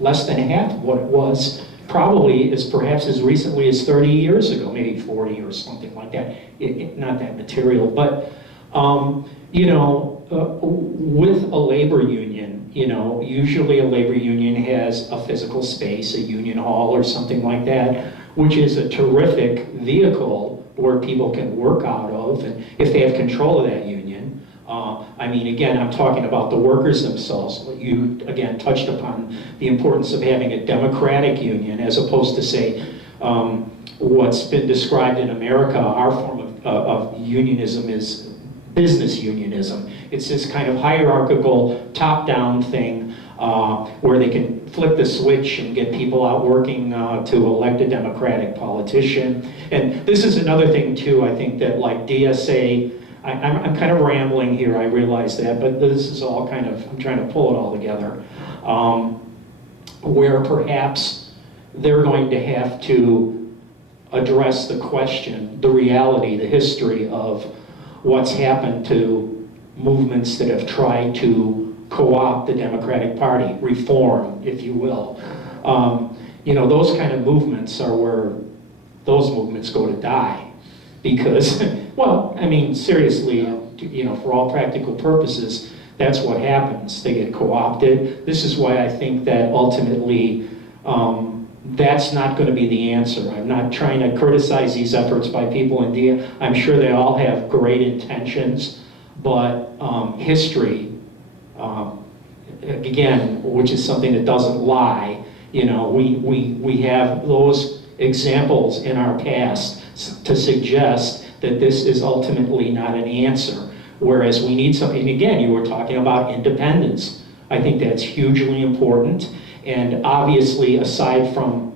less than half of what it was, probably perhaps as recently as 30 years ago, maybe 40 or something like that. Not that material, but you know, with a labor union, you know, usually a labor union has a physical space, a union hall or something like that, which is a terrific vehicle where people can work out of, and if they have control of that union. I mean, again, I'm talking about the workers themselves. You, again, touched upon the importance of having a democratic union as opposed to, say, what's been described in America. Our form of unionism is business unionism. It's this kind of hierarchical, top-down thing where they can flip the switch and get people out working to elect a Democratic politician. And this is another thing too, I think that like DSA, I'm kind of rambling here, I realize that, but this is all kind of, I'm trying to pull it all together, where perhaps they're going to have to address the question, the reality, the history of what's happened to movements that have tried to co-opt the Democratic Party, reform, if you will. You know, those kind of movements are where those movements go to die. Because, well, I mean, seriously, you know, for all practical purposes, that's what happens. They get co-opted. This is why I think that ultimately that's not going to be the answer. I'm not trying to criticize these efforts by people in DIA. I'm sure they all have great intentions, but history, again, which is something that doesn't lie, you know, we have those examples in our past to suggest that this is ultimately not an answer. Whereas we need something, again, you were talking about independence. I think that's hugely important. And obviously, aside from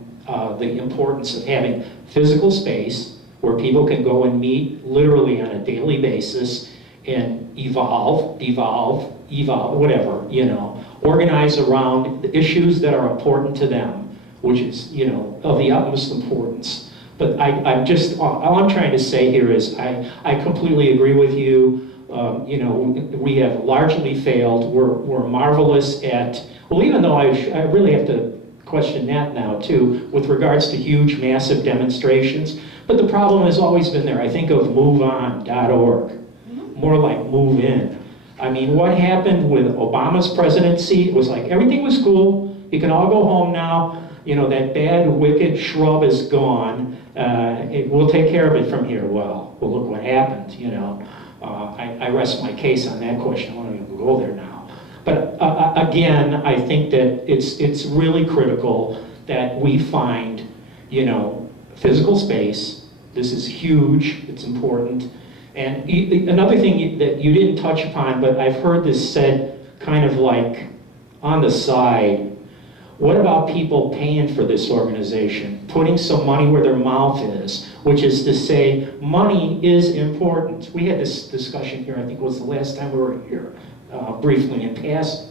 the importance of having physical space where people can go and meet literally on a daily basis and evolve, devolve, whatever, you know, organize around the issues that are important to them, which is, you know, of the utmost importance. But I'm just, all I'm trying to say here is I completely agree with you. You know, we have largely failed. We're marvelous at, well, even though I really have to question that now too, with regards to huge, massive demonstrations. But the problem has always been there. I think of moveon.org, more like move in. I mean, what happened with Obama's presidency? It was like, everything was cool. You can all go home now. You know, that bad, wicked shrub is gone. We'll take care of it from here. Well, look what happened, you know. I rest my case on that question. I don't even go there now. But again, I think that it's really critical that we find, you know, physical space. This is huge. It's important. And another thing that you didn't touch upon, but I've heard this said kind of like on the side. What about people paying for this organization, putting some money where their mouth is, which is to say money is important. We had this discussion here, I think it was the last time we were here, briefly in passing.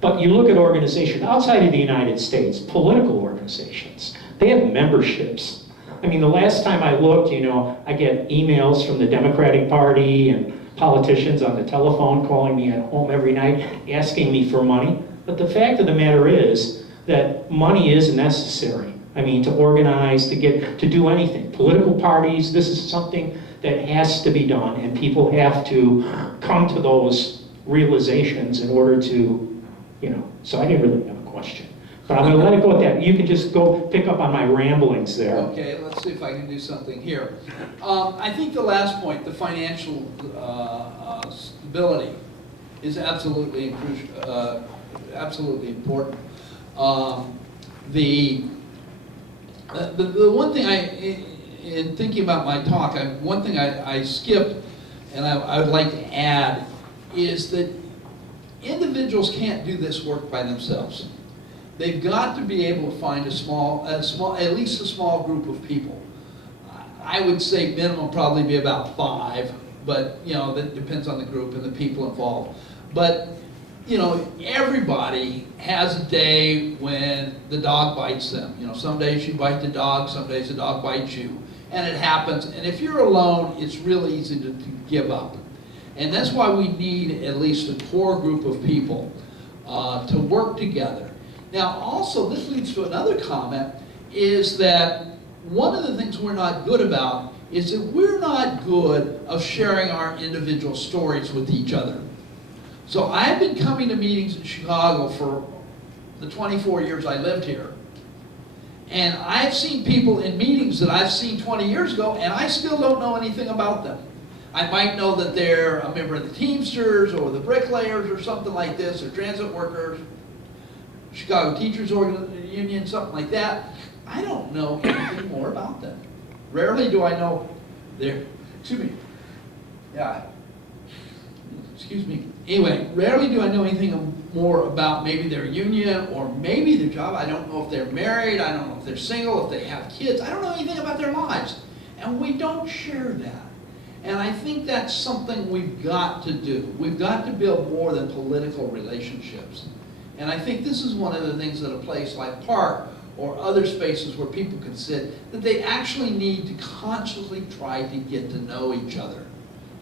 But you look at organizations outside of the United States, political organizations, they have memberships. I mean, the last time I looked, you know, I get emails from the Democratic Party and politicians on the telephone calling me at home every night, asking me for money. But the fact of the matter is that money is necessary. I mean, to organize, to do anything. Political parties, this is something that has to be done, and people have to come to those realizations in order to, you know, so I didn't really have a question. But I'm going to let it go at that. You can just go pick up on my ramblings there. Okay, let's see if I can do something here. I think the last point, the financial stability, is absolutely absolutely important. The one thing in thinking about my talk, one thing I skipped, and I would like to add, is that individuals can't do this work by themselves. They've got to be able to find at least a small group of people. I would say minimum probably be about 5, but you know, that depends on the group and the people involved. But you know, everybody has a day when the dog bites them. You know, some days you bite the dog, some days the dog bites you. And it happens. And if you're alone, it's really easy to give up. And that's why we need at least a core group of people to work together. Now, also, this leads to another comment, is that one of the things we're not good about is that we're not good of sharing our individual stories with each other. So I've been coming to meetings in Chicago for the 24 years I lived here. And I've seen people in meetings that I've seen 20 years ago, and I still don't know anything about them. I might know that they're a member of the Teamsters or the Bricklayers or something like this, or transit workers, Chicago Teachers Union, something like that. I don't know anything more about them. Rarely do I know their, excuse me, yeah. excuse me. Anyway, rarely do I know anything more about maybe their union or maybe their job. I don't know if they're married, I don't know if they're single, if they have kids. I don't know anything about their lives. And we don't share that. And I think that's something we've got to do. We've got to build more than political relationships. And I think this is one of the things that a place like Park or other spaces where people can sit, that they actually need to consciously try to get to know each other.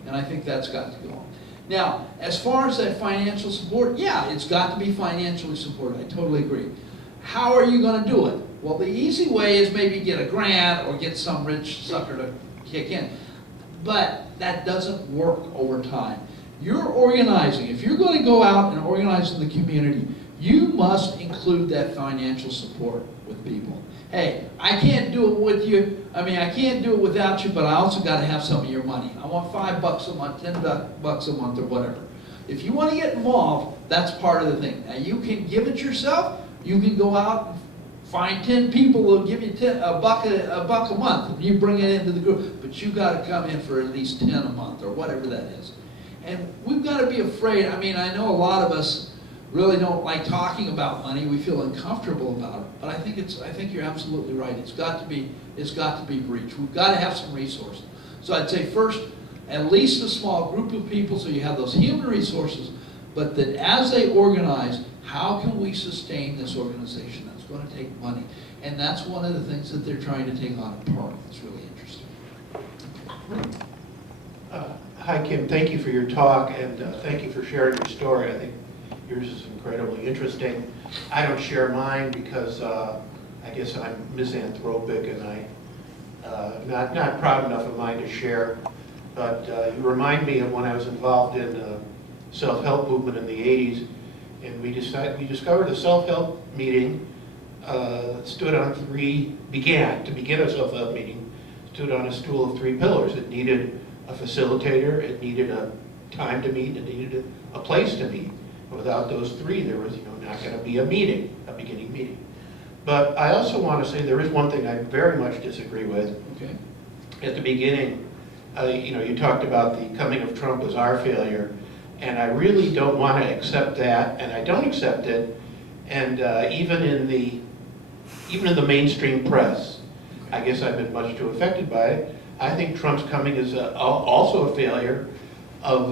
And I think that's got to go on. Now, as far as that financial support, yeah, it's got to be financially supported. I totally agree. How are you going to do it? Well, the easy way is maybe get a grant or get some rich sucker to kick in. But that doesn't work over time. You're organizing. If you're going to go out and organize in the community, you must include that financial support with people. Hey, I can't do it with you. I mean, I can't do it without you, but I also got to have some of your money. I want $5 a month, $10 a month, or whatever. If you want to get involved, that's part of the thing. Now, you can give it yourself. You can go out and find 10 people who'll give you a buck a month, and you bring it into the group. But you got to come in for at least 10 a month, or whatever that is. And we've got to be afraid. I mean, I know a lot of us really don't like talking about money. We feel uncomfortable about it. But I think you're absolutely right. It's got to be breached. We've got to have some resources. So I'd say first, at least a small group of people, so you have those human resources. But that as they organize, how can we sustain this organization? That's going to take money, and that's one of the things that they're trying to take on at Park. It's really interesting. Hi, Kim. Thank you for your talk, and thank you for sharing your story. I think yours is incredibly interesting. I don't share mine because I guess I'm misanthropic, and I'm not proud enough of mine to share. But you remind me of when I was involved in the self-help movement in the 80s, and we discovered a self-help meeting began a self-help meeting, stood on a stool of 3 pillars. It needed a facilitator, it needed a time to meet, and it needed a place to meet. Without those 3, there was not going to be a beginning meeting. But I also want to say there is one thing I very much disagree with. Okay. At the beginning, you talked about the coming of Trump as our failure, and I really don't want to accept that, and I don't accept it. And even in the mainstream press, I guess I've been much too affected by it. I think Trump's coming is also a failure of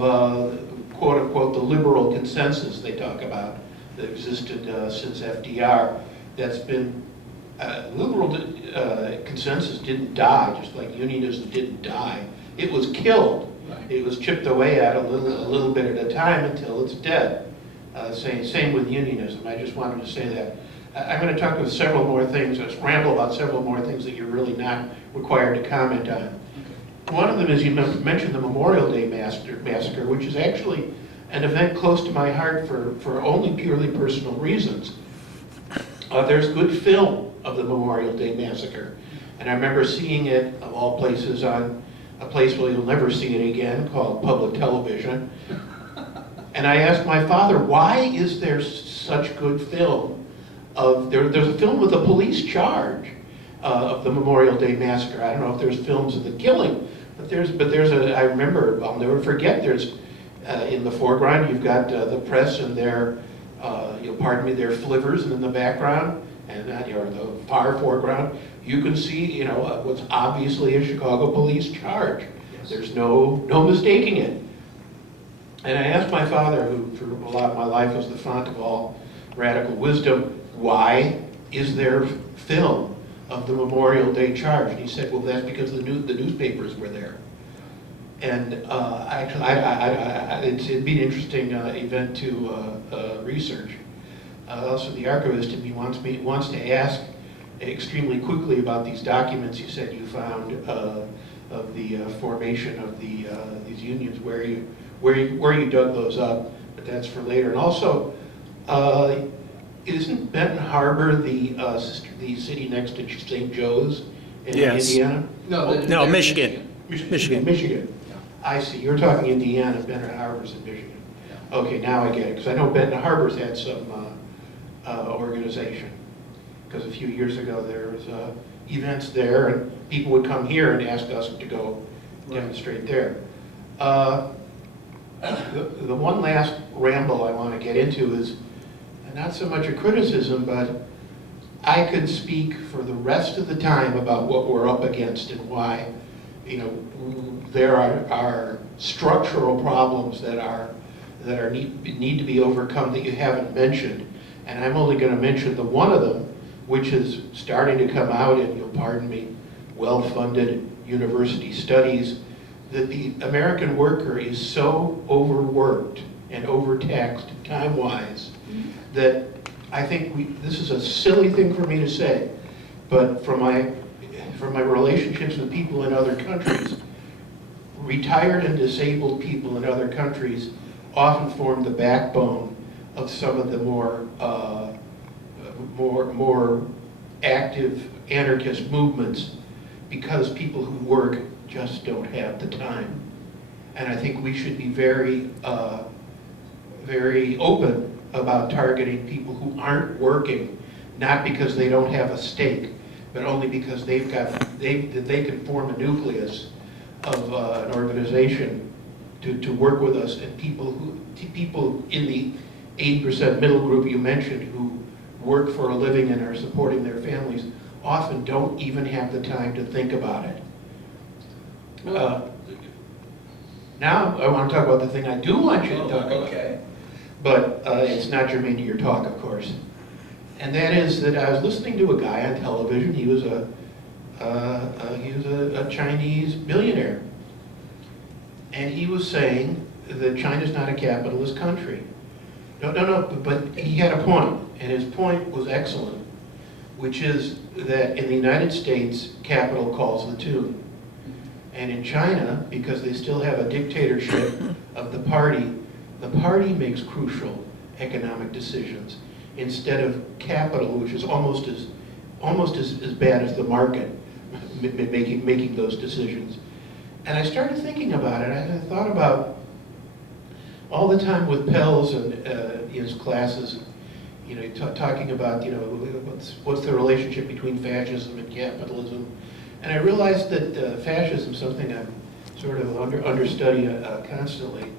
quote unquote the liberal consensus they talk about that existed since FDR. That's been liberal consensus didn't die, just like unionism didn't die. It was killed. Right. It was chipped away at a little bit at a time until it's dead. Same with unionism. I just wanted to say that. I'm going to talk about several more things, just ramble about several more things that you're really not required to comment on. One of them is you mentioned the Memorial Day massacre, which is actually an event close to my heart for only purely personal reasons. There's good film of the Memorial Day massacre, and I remember seeing it, of all places, on a place where you'll never see it again, called public television. And I asked my father, why is there such good film there's a film with a police charge of the Memorial Day massacre. I don't know if there's films of the killing, but I remember, I'll never forget, there's in the foreground you've got the press and their pardon me, their flivvers, and in the background and the far foreground you can see what's obviously a Chicago police charge. Yes. There's no mistaking it. And I asked my father, who for a lot of my life was the font of all radical wisdom, why is there film of the Memorial Day charge? And he said, well, that's because the newspapers were there. And it'd be an interesting event to research. Also, the archivist in me wants to ask extremely quickly about these documents you said you found of the formation of these unions, where you dug those up, but that's for later. And also, isn't Benton Harbor the city next to St. Joe's in Indiana? No, Michigan. Michigan. Yeah. I see. You're talking Indiana. Benton Harbor's in Michigan. Yeah. Okay, now I get it. Because I know Benton Harbor's had some organization. Because a few years ago there was events there, and people would come here and ask us to go demonstrate there. The one last ramble I want to get into is not so much a criticism, but I could speak for the rest of the time about what we're up against and why, there are structural problems that need to be overcome that you haven't mentioned. And I'm only going to mention the one of them, which is starting to come out in, you'll pardon me, well-funded university studies, that the American worker is so overworked and overtaxed time-wise that I think this is a silly thing for me to say, but from my relationships with people in other countries, retired and disabled people in other countries often form the backbone of some of the more active anarchist movements, because people who work just don't have the time. And I think we should be very open about targeting people who aren't working, not because they don't have a stake, but only because they can form a nucleus of an organization to work with us. And people in the 80% middle group you mentioned who work for a living and are supporting their families often don't even have the time to think about it. Now I want to talk about the thing I do want you to talk about. Okay. But it's not germane to your talk, of course. And that is that I was listening to a guy on television. He was a Chinese billionaire, and he was saying that China's not a capitalist country. No, but he had a point, and his point was excellent, which is that in the United States, capital calls the tune. And in China, because they still have a dictatorship of the party makes crucial economic decisions instead of capital, which is almost as bad as the market making those decisions. And I started thinking about it. I thought about all the time with Pels and his classes, talking about what's the relationship between fascism and capitalism. And I realized that fascism, something I'm sort of understudy constantly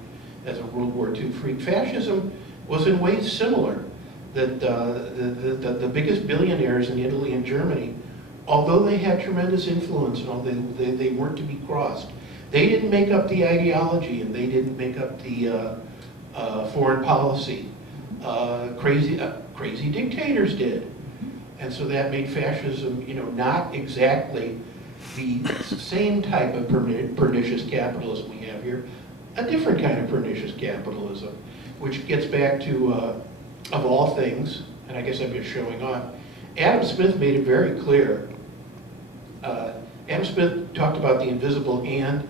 as a World War II freak, fascism was in ways similar. That the biggest billionaires in Italy and Germany, although they had tremendous influence and all, they weren't to be crossed. They didn't make up the ideology, and they didn't make up the foreign policy. Crazy dictators did. And so that made fascism, not exactly the same type of pernicious capitalism we have here, a different kind of pernicious capitalism, which gets back to, of all things, and I guess I'm just showing off, Adam Smith made it very clear. Adam Smith talked about the invisible hand.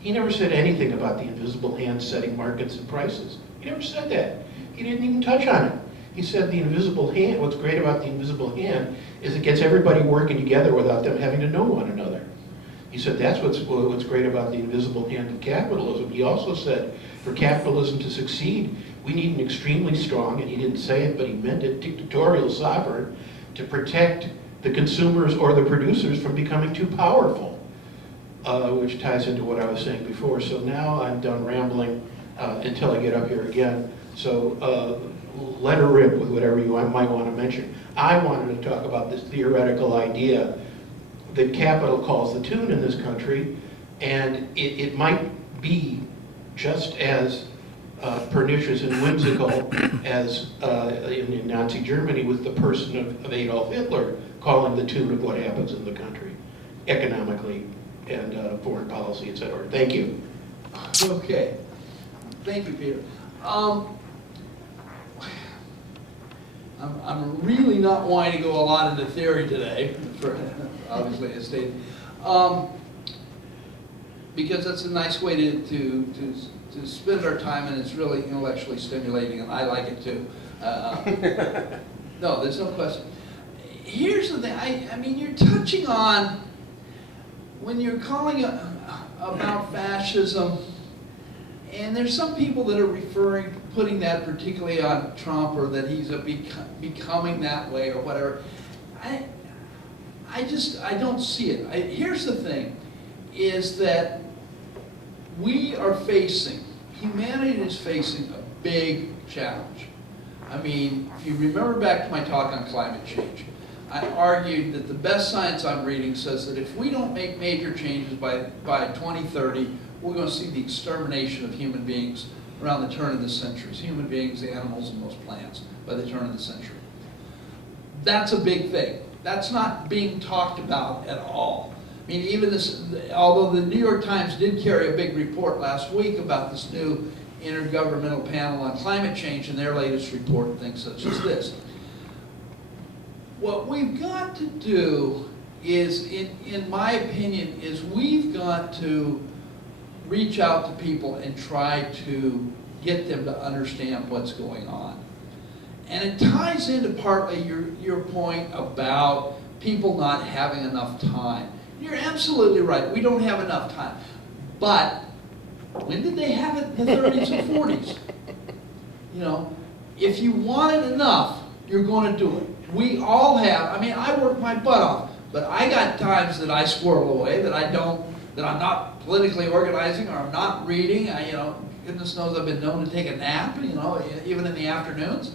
He never said anything about the invisible hand setting markets and prices. He never said that. He didn't even touch on it. He said the invisible hand, what's great about the invisible hand is it gets everybody working together without them having to know one another. He said that's what's great about the invisible hand of capitalism. He also said for capitalism to succeed, we need an extremely strong, and he didn't say it, but he meant it, dictatorial sovereign to protect the consumers or the producers from becoming too powerful, which ties into what I was saying before. So now I'm done rambling until I get up here again. So let her rip with whatever you might want to mention. I wanted to talk about this theoretical idea that capital calls the tune in this country, and it might be just as pernicious and whimsical as in Nazi Germany with the person of Adolf Hitler calling the tune of what happens in the country, economically and foreign policy, etc. Thank you. Okay. Thank you, Peter. I'm really not wanting to go a lot into theory today, for obviously as stated, because that's a nice way to spend our time, and it's really intellectually stimulating, and I like it too. No, there's no question. Here's the thing. I mean, you're touching on, when you're calling about fascism, and there's some people that are putting that particularly on Trump, or that he's becoming that way or whatever. I don't see it. Here's the thing, is that we are facing humanity is facing a big challenge. I mean, if you remember back to my talk on climate change, I argued that the best science I'm reading says that if we don't make major changes by 2030, we're going to see the extermination of human beings around the turn of the century. Human beings, animals, and most plants by the turn of the century. That's a big thing. That's not being talked about at all. I mean, even this, although the New York Times did carry a big report last week about this new Intergovernmental Panel on Climate Change, and their latest report and things such as this. What we've got to do is, in my opinion, is we've got to reach out to people and try to get them to understand what's going on. And it ties into partly your point about people not having enough time. You're absolutely right, we don't have enough time. But when did they have it in the 30s and 40s? You know, if you want it enough, you're going to do it. We all have, I mean, I work my butt off, but I got times that I squirrel away, that I'm not politically organizing, or I'm not reading. You know, goodness knows I've been known to take a nap, you know, even in the afternoons.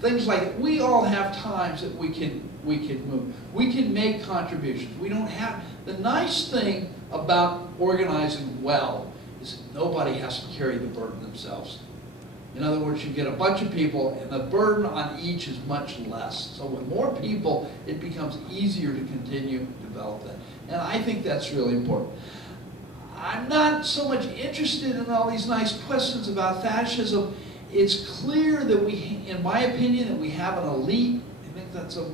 Things like that. We all have times that we can move. We can make contributions. We don't have, the nice thing about organizing well is that nobody has to carry the burden themselves. In other words, you get a bunch of people and the burden on each is much less. So with more people, it becomes easier to continue to develop that. And I think that's really important. I'm not so much interested in all these nice questions about fascism. It's clear that we, in my opinion, that we have an elite. I think that's a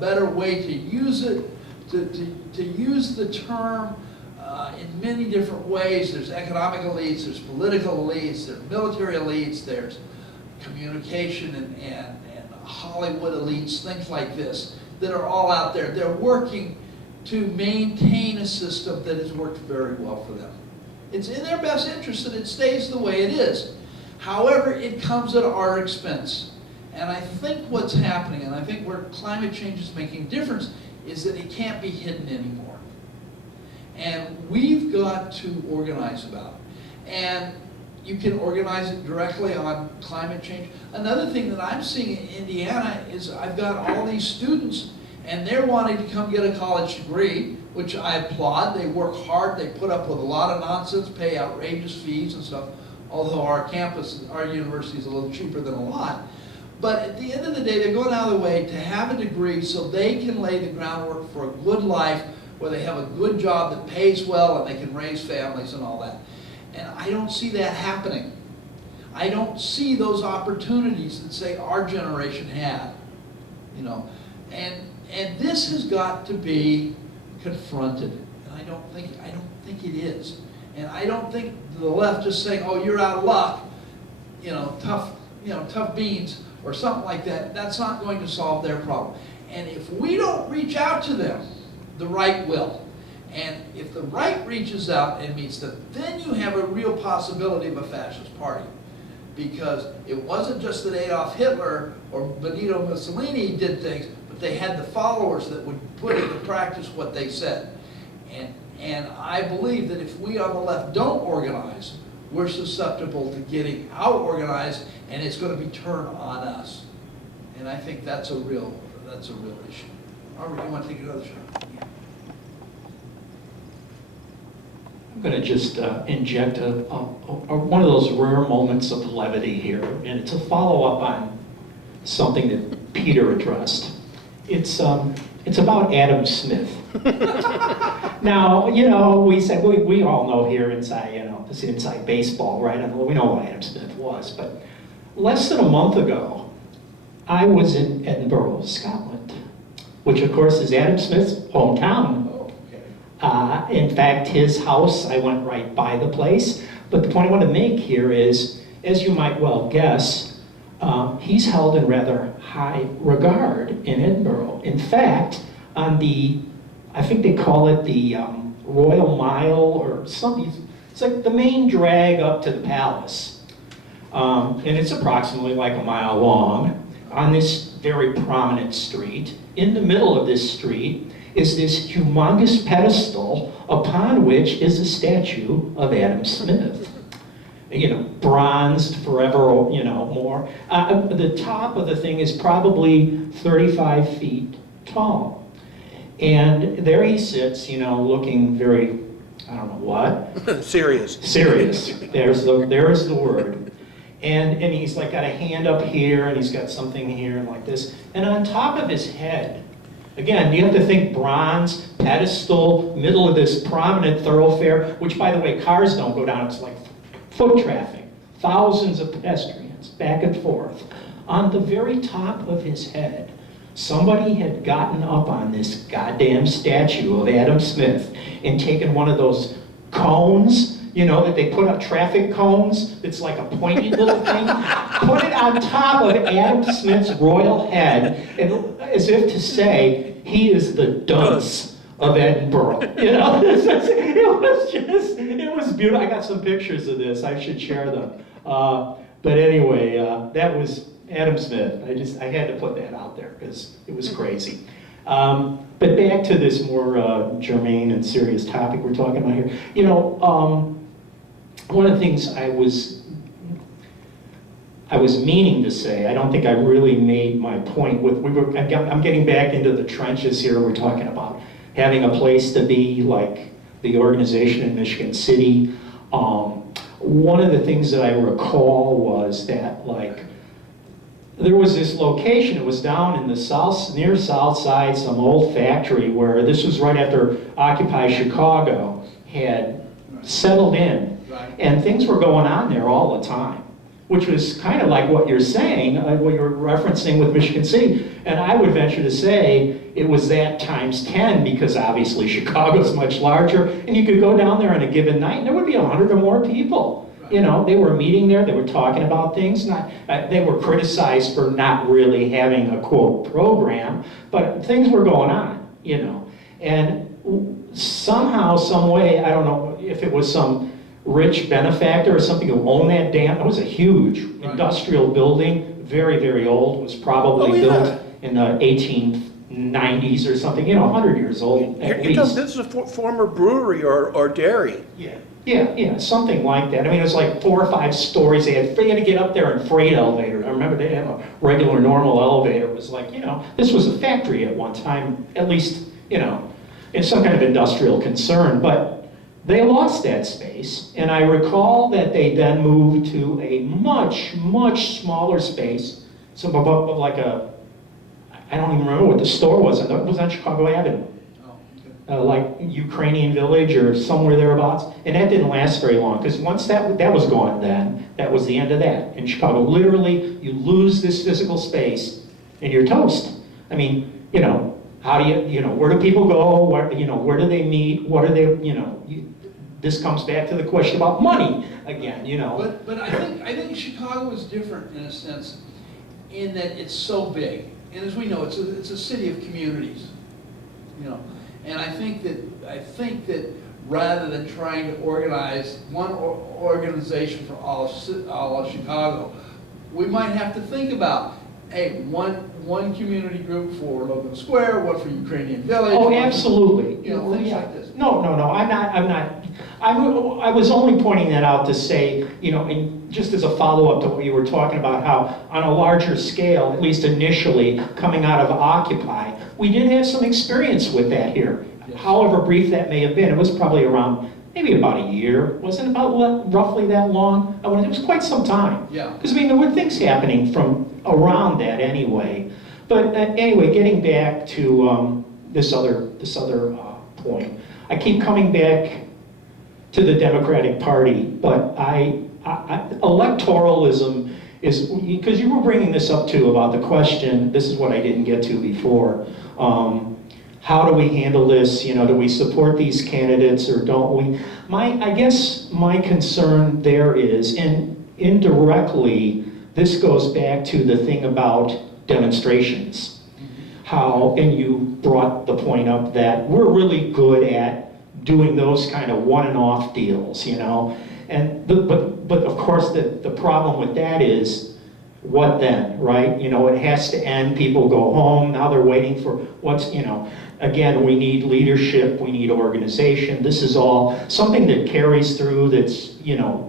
better way to use it, to use the term in many different ways. There's economic elites, there's political elites, there's military elites, there's communication and Hollywood elites, things like this, that are all out there. They're working to maintain a system that has worked very well for them. It's in their best interest that it stays the way it is. However, it comes at our expense. And I think what's happening, and I think where climate change is making a difference, is that it can't be hidden anymore. And we've got to organize about it. And you can organize it directly on climate change. Another thing that I'm seeing in Indiana is I've got all these students and they're wanting to come get a college degree, which I applaud. They work hard, they put up with a lot of nonsense, pay outrageous fees and stuff, although our campus, our university is a little cheaper than a lot. But at the end of the day, they're going out of the way to have a degree so they can lay the groundwork for a good life, where they have a good job that pays well and they can raise families and all that. And I don't see that happening. I don't see those opportunities that, say, our generation had, you know. And this has got to be confronted. And I don't think it is. And I don't think the left is saying, oh, you're out of luck, tough beans or something like that. That's not going to solve their problem. And if we don't reach out to them, the right will. And if the right reaches out and meets them, then you have a real possibility of a fascist party. Because it wasn't just that Adolf Hitler or Benito Mussolini did things, but they had the followers that would put into practice what they said. And I believe that if we on the left don't organize, we're susceptible to getting out-organized, and it's going to be turned on us. And I think that's a real issue. Robert, you want to take another shot? Yeah. I'm going to just inject one of those rare moments of levity here, and it's a follow-up on something that Peter addressed. It's about Adam Smith. Now, you know, we all know here inside, this is inside baseball, right? I mean, we know who Adam Smith was, but less than a month ago, I was in Edinburgh, Scotland, which of course is Adam Smith's hometown. In fact, his house, I went right by the place. But the point I want to make here is, as you might well guess, he's held in rather high regard in Edinburgh. In fact, on I think they call it the Royal Mile or something. It's like the main drag up to the palace. And it's approximately like a mile long on this very prominent street. In the middle of this street is this humongous pedestal upon which is a statue of Adam Smith. bronzed forever, more. The top of the thing is probably 35 feet tall. And there he sits, looking very, I don't know what. Serious. Serious. There's the word. And he's like got a hand up here, and he's got something here like this. And on top of his head, again, you have to think bronze, pedestal, middle of this prominent thoroughfare, which by the way, cars don't go down, it's like foot traffic. Thousands of pedestrians, back and forth. On the very top of his head, somebody had gotten up on this goddamn statue of Adam Smith and taken one of those cones, that they put up, traffic cones, it's like a pointy little thing, put it on top of Adam Smith's royal head, and, as if to say, he is the dunce of Edinburgh. It was beautiful. I got some pictures of this, I should share them. But anyway, that was Adam Smith. I had to put that out there because it was crazy. But back to this more germane and serious topic we're talking about here. One of the things I was meaning to say, I don't think I really made my point with, I'm getting back into the trenches here. We're talking about having a place to be, like the organization in Michigan City. One of the things that I recall was that, there was this location, it was down in the near South Side, some old factory where, this was right after Occupy Chicago had settled in. Right. And things were going on there all the time, which was kind of like what you're saying, what you're referencing with Michigan City. And I would venture to say it was that times 10, because obviously Chicago's much larger, and you could go down there on a given night and there would be 100 or more people. Right. They were meeting there, they were talking about things. They were criticized for not really having a, quote, program, but things were going on, And somehow, some way, I don't know if it was some rich benefactor or something who owned that dam. It was a huge industrial building, very, very old. It was probably built in the 1890s or something, 100 years old at least. This is a former brewery or dairy. Yeah, something like that. I mean, it was like 4 or 5 stories. They had to get up there in freight elevator. I remember they didn't have a regular, normal elevator. It was like, this was a factory at one time, at least, in some kind of industrial concern. But they lost that space, and I recall that they then moved to a much, much smaller space. So like I don't even remember what the store was. It was on Chicago Avenue. Like Ukrainian Village or somewhere thereabouts. And that didn't last very long, because once that was gone then, that was the end of that. In Chicago, literally, you lose this physical space and you're toast. I mean, how do where do people go? Where do they meet? What are they, this comes back to the question about money again, But I think Chicago is different in a sense, in that it's so big. And as we know, it's a city of communities, And I think that rather than trying to organize one organization for all of Chicago, we might have to think about, hey, one community group for Logan Square, one for Ukrainian Village. Oh, absolutely. Things like this. No. I'm not. I was only pointing that out to say, and just as a follow-up to what you were talking about, how on a larger scale, at least initially, coming out of Occupy, we did have some experience with that here. Yes. However brief that may have been, it was probably around maybe about a year. Wasn't about roughly that long. It was quite some time. Yeah. Because there were things happening from around that anyway. But anyway, getting back to this other point, I keep coming back to the Democratic Party, but electoralism is, because you were bringing this up too about the question, this is what I didn't get to before, how do we handle this, do we support these candidates or don't we? I guess my concern there is, and indirectly, this goes back to the thing about demonstrations. How, and you brought the point up that we're really good at doing those kind of one and off deals, and but of course the problem with that is, what then, right? It has to end, people go home, now they're waiting for again, we need leadership, we need organization. This is all something that carries through, that's,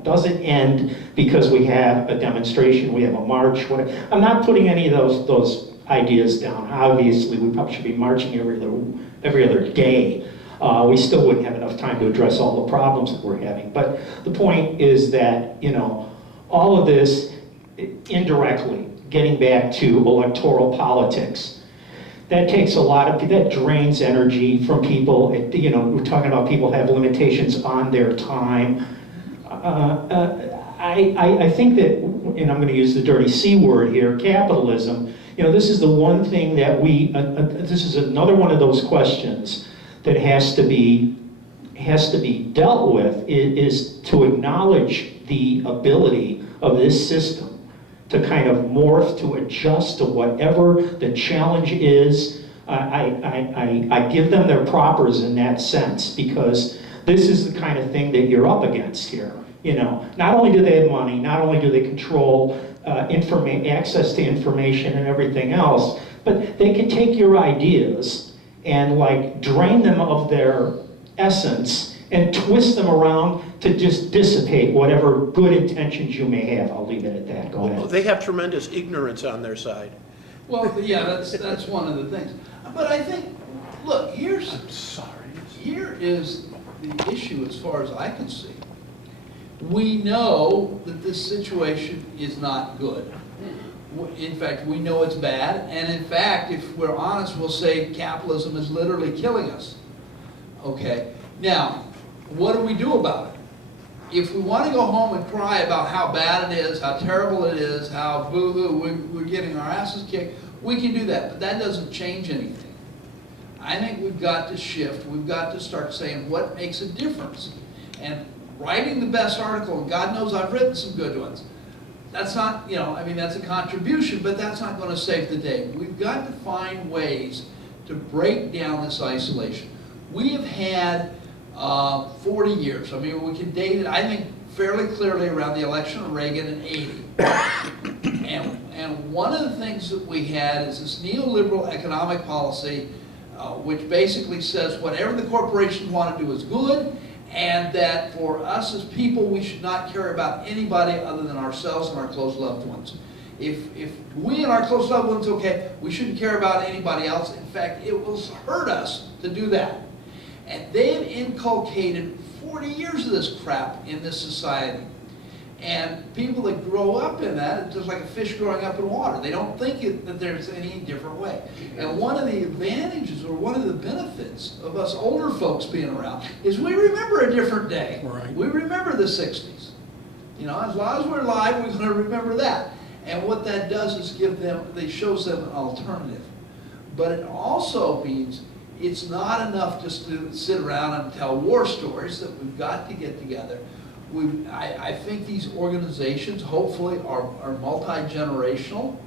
doesn't end because we have a demonstration, we have a march, whatever. I'm not putting any of those ideas down. Obviously, we probably should be marching every other day. We still wouldn't have enough time to address all the problems that we're having. But the point is that, all of this, indirectly, getting back to electoral politics, that takes a lot of, that drains energy from people. We're talking about people have limitations on their time. I think that, and I'm going to use the dirty C word here, capitalism, this is the one thing that this is another one of those questions that has to be dealt with, is to acknowledge the ability of this system to kind of morph, to adjust to whatever the challenge is. I give them their propers in that sense, because this is the kind of thing that you're up against here. Not only do they have money, not only do they control access to information and everything else, but they can take your ideas and like drain them of their essence and twist them around to just dissipate whatever good intentions you may have. I'll leave it at that. Go Well, ahead. they have tremendous ignorance on their side. Well, yeah, that's one of the things. But I think, look, here is the issue as far as I can see. We know that this situation is not good. In fact, we know it's bad, and in fact, if we're honest, we'll say capitalism is literally killing us. Okay, now, what do we do about it? If we want to go home and cry about how bad it is, how terrible it is, how boo-hoo, we're getting our asses kicked, we can do that, but that doesn't change anything. I think we've got to shift. We've got to start saying what makes a difference. And writing the best article, and God knows I've written some good ones, that's not, that's a contribution, but that's not going to save the day. We've got to find ways to break down this isolation. We have had 40 years. I mean, we can date it, I think, fairly clearly around the election of Reagan in '80. And one of the things that we had is this neoliberal economic policy, which basically says whatever the corporations want to do is good, and that for us as people, we should not care about anybody other than ourselves and our close loved ones. If we and our close loved ones, okay, we shouldn't care about anybody else. In fact, it will hurt us to do that. And they've inculcated 40 years of this crap in this society. And people that grow up in that, it's just like a fish growing up in water. They don't think that there's any different way. And one of the advantages, or one of the benefits of us older folks being around, is we remember a different day. Right. We remember the 60s. As long as we're alive, we're going to remember that. And what that does is it shows them an alternative. But it also means it's not enough just to sit around and tell war stories, that we've got to get together. I think these organizations hopefully are multi-generational,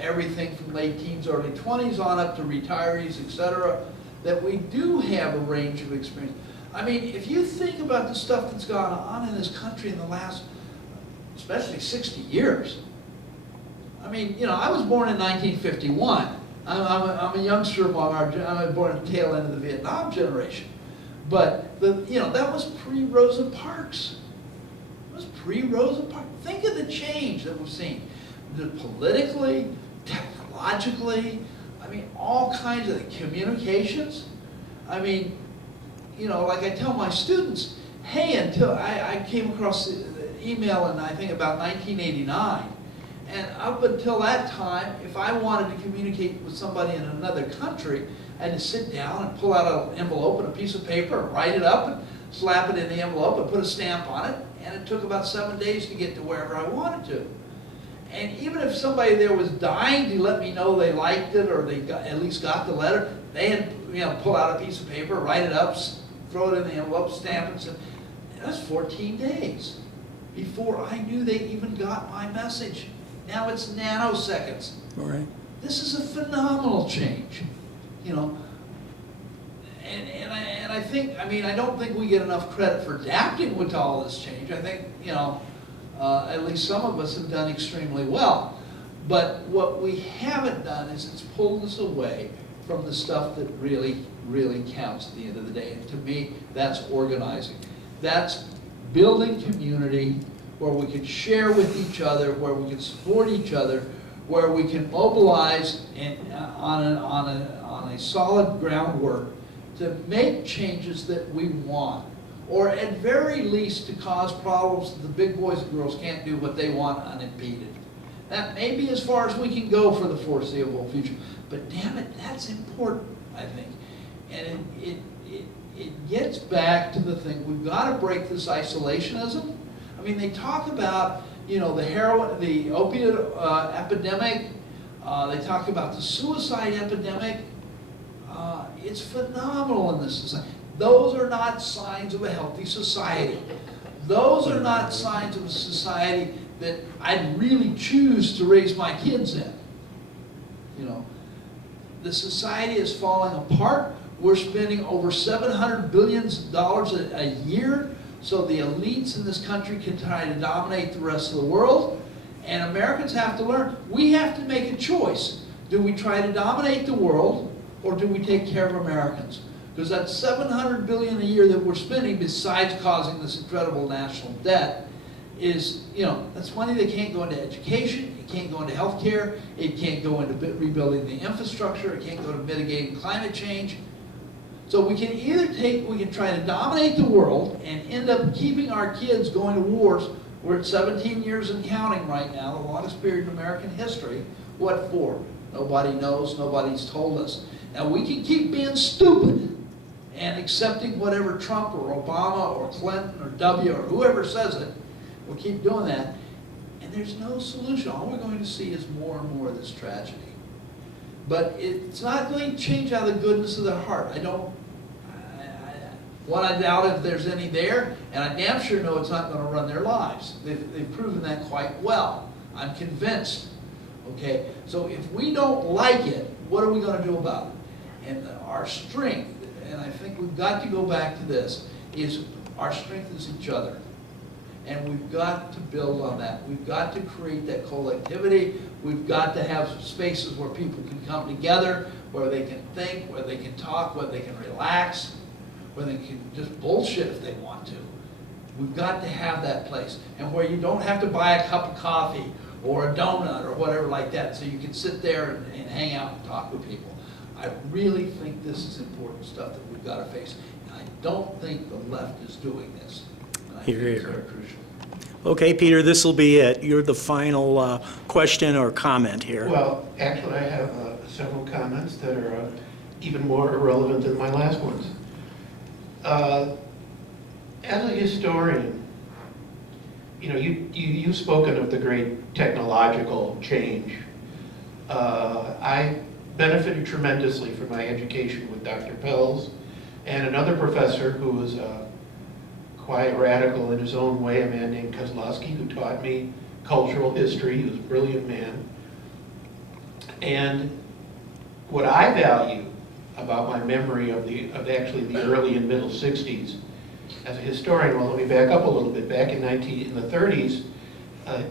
everything from late teens, early 20s on up to retirees, etc., that we do have a range of experience. I mean, if you think about the stuff that's gone on in this country in the last, especially 60 years. I mean, I was born in 1951. I'm a youngster among I was born at the tail end of the Vietnam generation. But that was pre-Rosa Parks. It was pre-Rosa Parks. Think of the change that we've seen, politically, technologically. I mean, all kinds of communications. I mean, like I tell my students, hey, until I came across the email in I think about 1989, and up until that time, if I wanted to communicate with somebody in another country, I had to sit down and pull out an envelope and a piece of paper and write it up and slap it in the envelope and put a stamp on it. And it took about 7 days to get to wherever I wanted to. And even if somebody there was dying to let me know they liked it or they at least got the letter, they had pull out a piece of paper, write it up, throw it in the envelope, stamp it. And that's 14 days before I knew they even got my message. Now it's nanoseconds. All right. This is a phenomenal change. And I think, I don't think we get enough credit for adapting with all this change. I think, at least some of us have done extremely well. But what we haven't done is it's pulled us away from the stuff that really, really counts at the end of the day. And to me, that's organizing. That's building community where we can share with each other, where we can support each other, where we can mobilize on a solid groundwork to make changes that we want, or at very least to cause problems that the big boys and girls can't do what they want unimpeded. That may be as far as we can go for the foreseeable future, but damn it, that's important, I think. And it gets back to the thing, we've got to break this isolationism. I mean, they talk about, you know, the opiate epidemic, they talk about the suicide epidemic. It's phenomenal in this society. Those are not signs of a healthy society. Those are not signs of a society that I'd really choose to raise my kids in. You know, the society is falling apart. We're spending over $700 billion a year so the elites in this country can try to dominate the rest of the world. And Americans have to learn, we have to make a choice. Do we try to dominate the world, or do we take care of Americans? Because that $700 billion a year that we're spending, besides causing this incredible national debt, is, you know, that's money that can't go into education, it can't go into healthcare, it can't go into rebuilding the infrastructure, it can't go to mitigating climate change. So we can either we can try to dominate the world and end up keeping our kids going to wars. We're at 17 years and counting right now, the longest period in American history. What for? Nobody knows, nobody's told us. Now we can keep being stupid and accepting whatever Trump or Obama or Clinton or W or whoever says it. We'll keep doing that. And there's no solution. All we're going to see is more and more of this tragedy. But it's not going to change out of the goodness of their heart. I doubt if there's any there, and I damn sure know it's not going to run their lives. They've proven that quite well. I'm convinced. Okay, so if we don't like it, what are we going to do about it? And our strength, and I think we've got to go back to this, is our strength is each other. And we've got to build on that. We've got to create that collectivity. We've got to have spaces where people can come together, where they can think, where they can talk, where they can relax, where they can just bullshit if they want to. We've got to have that place. And where you don't have to buy a cup of coffee or a donut or whatever like that, so you can sit there and hang out and talk with people. I really think this is important stuff that we've got to face. And I don't think the left is doing this. And I think it's very crucial. Okay, Peter, this will be it. You're the final question or comment here. Well, actually, I have several comments that are even more irrelevant than my last ones. As a historian, you know, you've spoken of the great technological change. I benefited tremendously from my education with Dr. Pelz and another professor who was quite radical in his own way, a man named Kozlowski, who taught me cultural history. He was a brilliant man. And what I value about my memory of actually the early and middle 60s, as a historian, well, let me back up a little bit. Back in the 30s,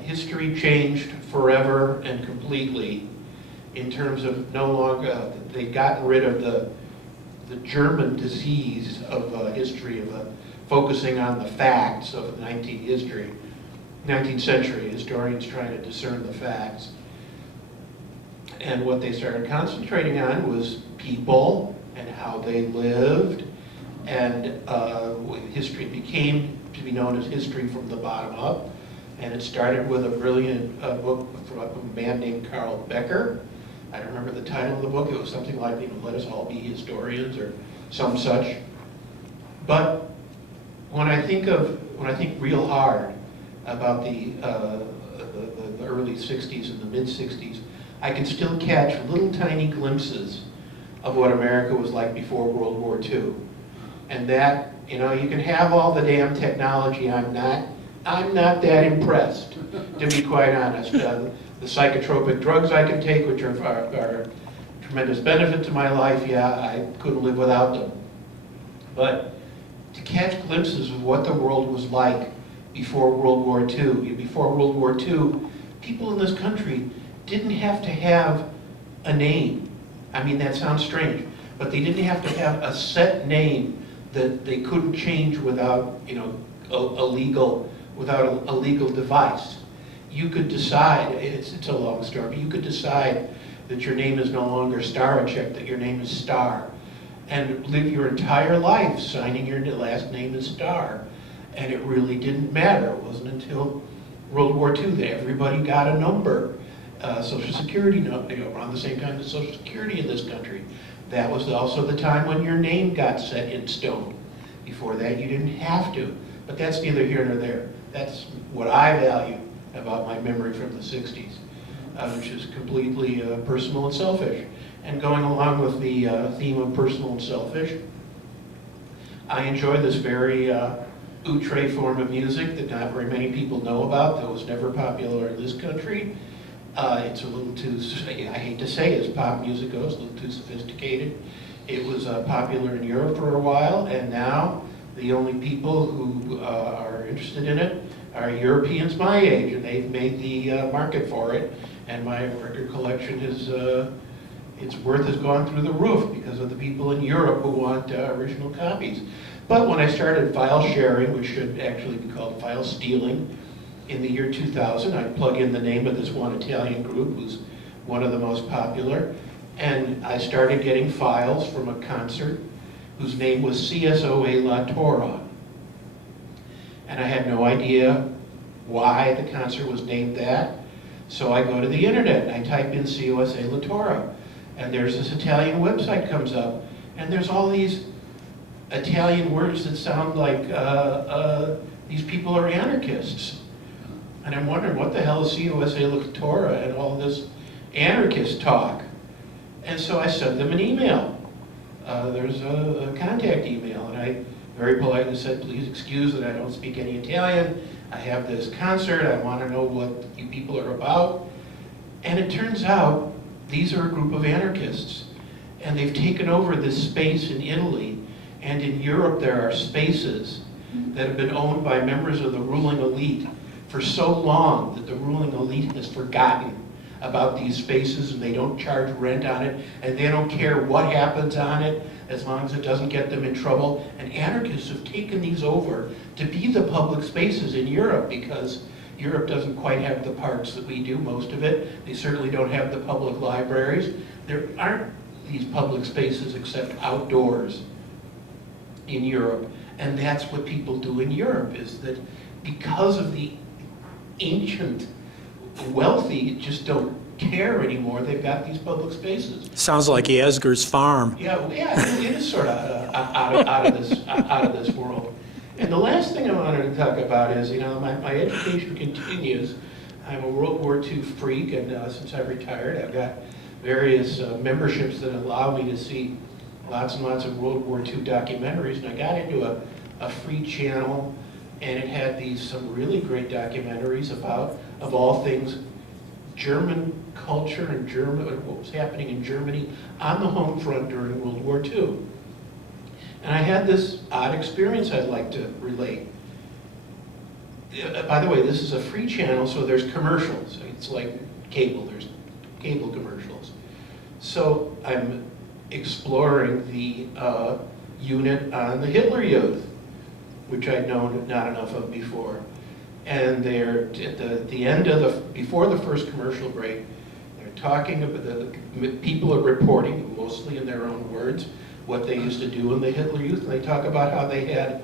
history changed forever and completely in terms of no longer, they'd gotten rid of the German disease of history, of focusing on the facts of 19th century, historians trying to discern the facts. And what they started concentrating on was people and how they lived, and history became to be known as history from the bottom up. And it started with a brilliant book from a man named Carl Becker. I don't remember the title of the book. It was something like, you know, Let Us All Be Historians or some such. But when I think real hard about the early 60s and the mid 60s, I can still catch little tiny glimpses of what America was like before World War II. And that, you know, you can have all the damn technology. I'm not that impressed, to be quite honest. The psychotropic drugs I can take, which are a tremendous benefit to my life, yeah, I couldn't live without them. But to catch glimpses of what the world was like before World War II. Before World War II, people in this country didn't have to have a name. I mean, that sounds strange, but they didn't have to have a set name that they couldn't change without, you know, without a legal device. You could decide, it's a long story, but you could decide that your name is no longer Starachek, that your name is Star, and live your entire life signing your last name as Star. And it really didn't matter. It wasn't until World War II that everybody got a number, Social Security number, you know, around the same time as Social Security in this country. That was also the time when your name got set in stone. Before that, you didn't have to. But that's neither here nor there. That's what I value about my memory from the 60s, which is completely personal and selfish. And going along with the theme of personal and selfish, I enjoy this very outre form of music that not very many people know about, that was never popular in this country. It's a little too, I hate to say it, as pop music goes, a little too sophisticated. It was popular in Europe for a while, and now the only people who are interested in it are Europeans my age, and they've made the market for it, and my record collection is, its worth has gone through the roof because of the people in Europe who want original copies. But when I started file sharing, which should actually be called file stealing, in the year 2000, I'd plug in the name of this one Italian group who's one of the most popular, and I started getting files from a concert whose name was CSOA La Torre. And I had no idea why the concert was named that, so I go to the internet and I type in COSA La Torre, and there's this Italian website comes up, and there's all these Italian words that sound like these people are anarchists. And I'm wondering, what the hell is COSA La Torre and all this anarchist talk? And so I sent them an email. There's a contact email, and I very politely said, please excuse that I don't speak any Italian. I have this concert, I want to know what you people are about. And it turns out, these are a group of anarchists, and they've taken over this space in Italy, and in Europe there are spaces that have been owned by members of the ruling elite for so long that the ruling elite has forgotten about these spaces, and they don't charge rent on it, and they don't care what happens on it as long as it doesn't get them in trouble. And anarchists have taken these over to be the public spaces in Europe, because Europe doesn't quite have the parks that we do, most of it. They certainly don't have the public libraries. There aren't these public spaces except outdoors in Europe. And that's what people do in Europe, is that because of the ancient wealthy just don't care anymore, they've got these public spaces. Sounds like Asger's farm. Yeah, it is sort of out of this world. And the last thing I wanted to talk about is, you know, my education continues. I'm a World War II freak, and since I retired, I've got various memberships that allow me to see lots and lots of World War II documentaries, and I got into a free channel, and it had some really great documentaries about, of all things, German culture and what was happening in Germany on the home front during World War II. And I had this odd experience I'd like to relate. By the way, this is a free channel, so there's commercials. It's like cable, there's cable commercials. So I'm exploring the unit on the Hitler Youth, which I'd known not enough of before. And they're at the end of before the first commercial break, they're talking about, the people are reporting, mostly in their own words, what they used to do in the Hitler Youth. And they talk about how they had,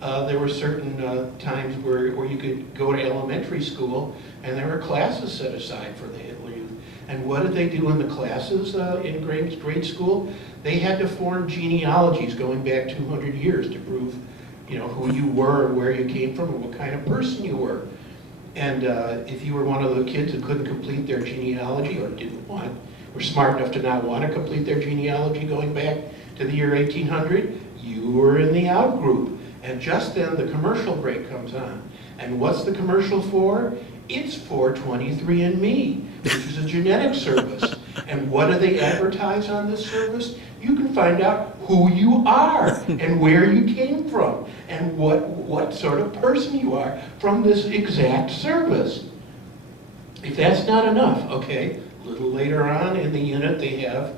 there were certain times where you could go to elementary school and there were classes set aside for the Hitler Youth. And what did they do in the classes in grade school? They had to form genealogies going back 200 years to prove, you know, who you were and where you came from and what kind of person you were. And if you were one of the kids who couldn't complete their genealogy or were smart enough to not want to complete their genealogy going back to the year 1800, you were in the out group. And just then the commercial break comes on. And what's the commercial for? It's for 23andMe, which is a genetic service. And what do they advertise on this service? You can find out who you are and where you came from and what sort of person you are from this exact service. If that's not enough, okay, a little later on in the unit they have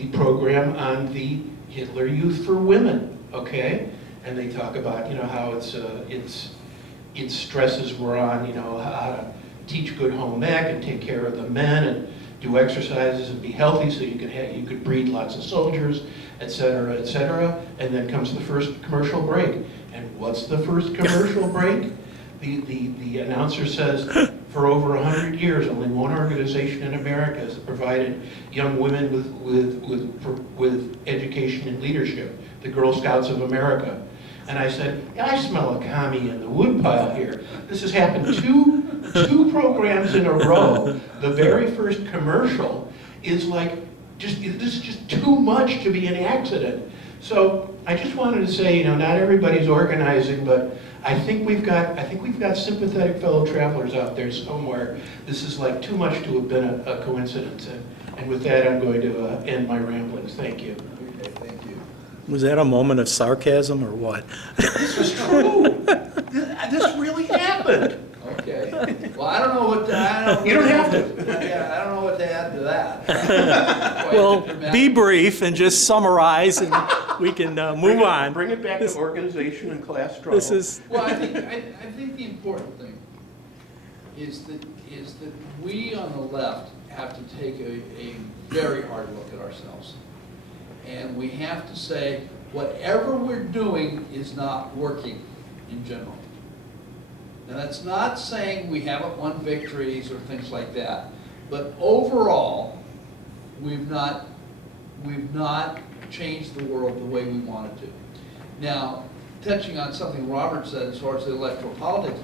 the program on the Hitler Youth for Women, okay? And they talk about, you know, how its stresses were on, you know, how to teach good home ec and take care of the men and do exercises and be healthy so you could breed lots of soldiers, et cetera, et cetera. And then comes the first commercial break. And what's the first commercial break? The announcer says, for over 100 years, only one organization in America has provided young women with education and leadership, the Girl Scouts of America. And I said, I smell a commie in the woodpile here. This has happened two programs in a row. The very first commercial is like, this is just too much to be an accident. So I just wanted to say, you know, not everybody's organizing, but I think we've got sympathetic fellow travelers out there somewhere. This is like too much to have been a coincidence. And with that, I'm going to end my ramblings. Thank you. Okay, thank you. Was that a moment of sarcasm or what? This was true. This really happened. Okay. Well, I don't know what to, You don't have to. Yeah, I don't know what to add to that. Quite Well, dramatic. be brief and just summarize, and we can move on. Bring it back to organization and class struggle. This is, Well, I think the important thing is that we on the left have to take a very hard look at ourselves. And we have to say, whatever we're doing is not working in general. Now, that's not saying we haven't won victories or things like that, but overall, we've not changed the world the way we wanted to. Now, touching on something Robert said as far as the electoral politics,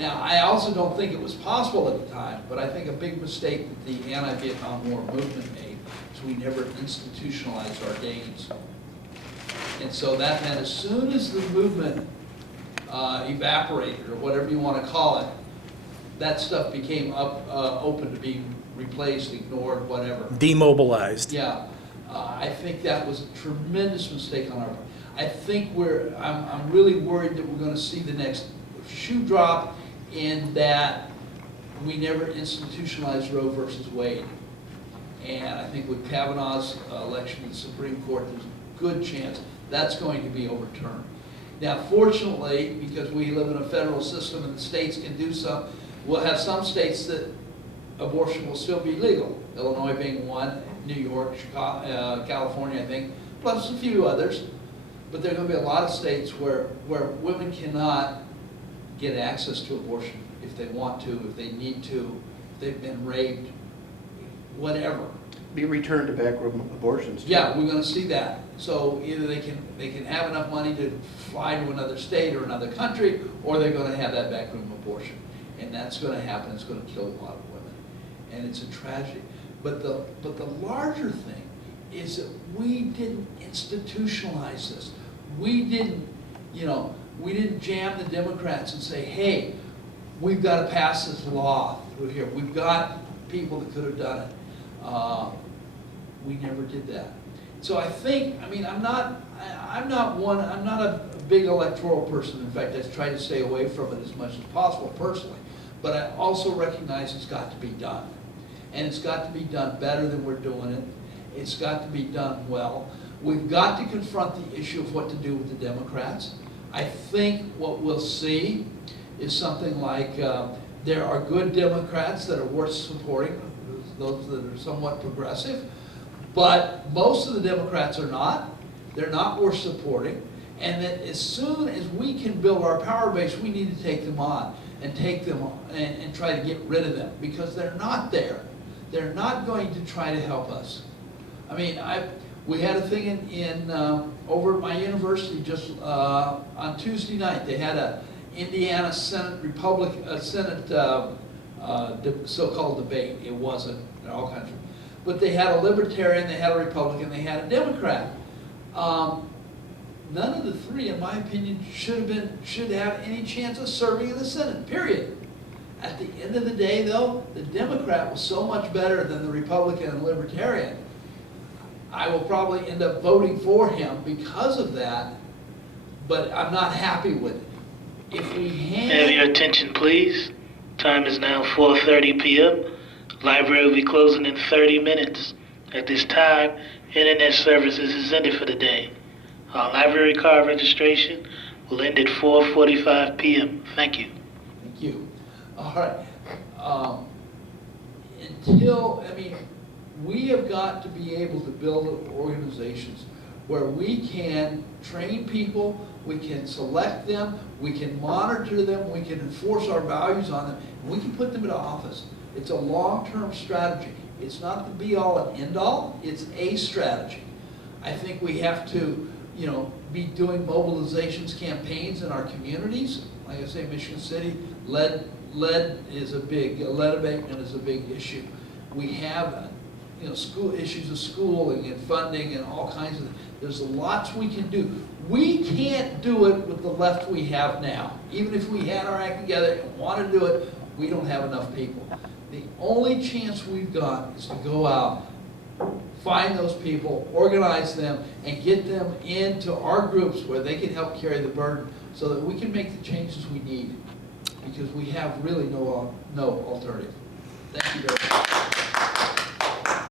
now, I also don't think it was possible at the time, but I think a big mistake that the anti-Vietnam War movement made is we never institutionalized our gains. And so that meant as soon as the movement evaporated, or whatever you want to call it, that stuff became open to being replaced, ignored, whatever. demobilized. Yeah, I think that was a tremendous mistake on our part. I think I'm really worried that we're going to see the next shoe drop in that we never institutionalized Roe versus Wade. And I think with Kavanaugh's election to the Supreme Court, there's a good chance that's going to be overturned. Now, fortunately, because we live in a federal system and the states can do some, we'll have some states that abortion will still be legal. Illinois being one, New York, Chicago, California, I think, plus a few others. But there are going to be a lot of states where women cannot get access to abortion if they want to, if they need to, if they've been raped, whatever. Be returned to backroom abortions. Yeah, we're going to see that. So either they can have enough money to fly to another state or another country, or they're going to have that backroom abortion, and that's going to happen. It's going to kill a lot of women, and it's a tragedy. But the larger thing is that we didn't institutionalize this. We didn't jam the Democrats and say, hey, we've got to pass this law through here. We've got people that could have done it. We never did that. So I think, I mean, I'm not a big electoral person. In fact, I try to stay away from it as much as possible personally. But I also recognize it's got to be done. And it's got to be done better than we're doing it. It's got to be done well. We've got to confront the issue of what to do with the Democrats. I think what we'll see is something like there are good Democrats that are worth supporting, those that are somewhat progressive, but most of the Democrats are not. They're not worth supporting. And that as soon as we can build our power base, we need to take them on and and try to get rid of them, because they're not there. They're not going to try to help us. I mean, we had a thing in over at my university just on Tuesday night. They had a Indiana Senate so-called debate. It wasn't. They're all kinds of, but they had a Libertarian, they had a Republican, they had a Democrat. None of the three, in my opinion, should have any chance of serving in the Senate. Period. At the end of the day, though, the Democrat was so much better than the Republican and Libertarian. I will probably end up voting for him because of that, but I'm not happy with it. If we Have your attention, please. Time is now 4:30 p.m. Library will be closing in 30 minutes. At this time, internet services is ended for the day. Our library card registration will end at 4:45 p.m. Thank you. Thank you. All right. We have got to be able to build organizations where we can train people, we can select them, we can monitor them, we can enforce our values on them, and we can put them into office. It's a long-term strategy. It's not the be-all and end-all, it's a strategy. I think we have to, be doing mobilizations campaigns in our communities. Like I say, Michigan City, lead abatement is a big issue. We have, school issues of schooling and funding and all kinds of, there's lots we can do. We can't do it with the left we have now. Even if we had our act together and want to do it, we don't have enough people. The only chance we've got is to go out, find those people, organize them, and get them into our groups where they can help carry the burden so that we can make the changes we need, because we have really no alternative. Thank you very much.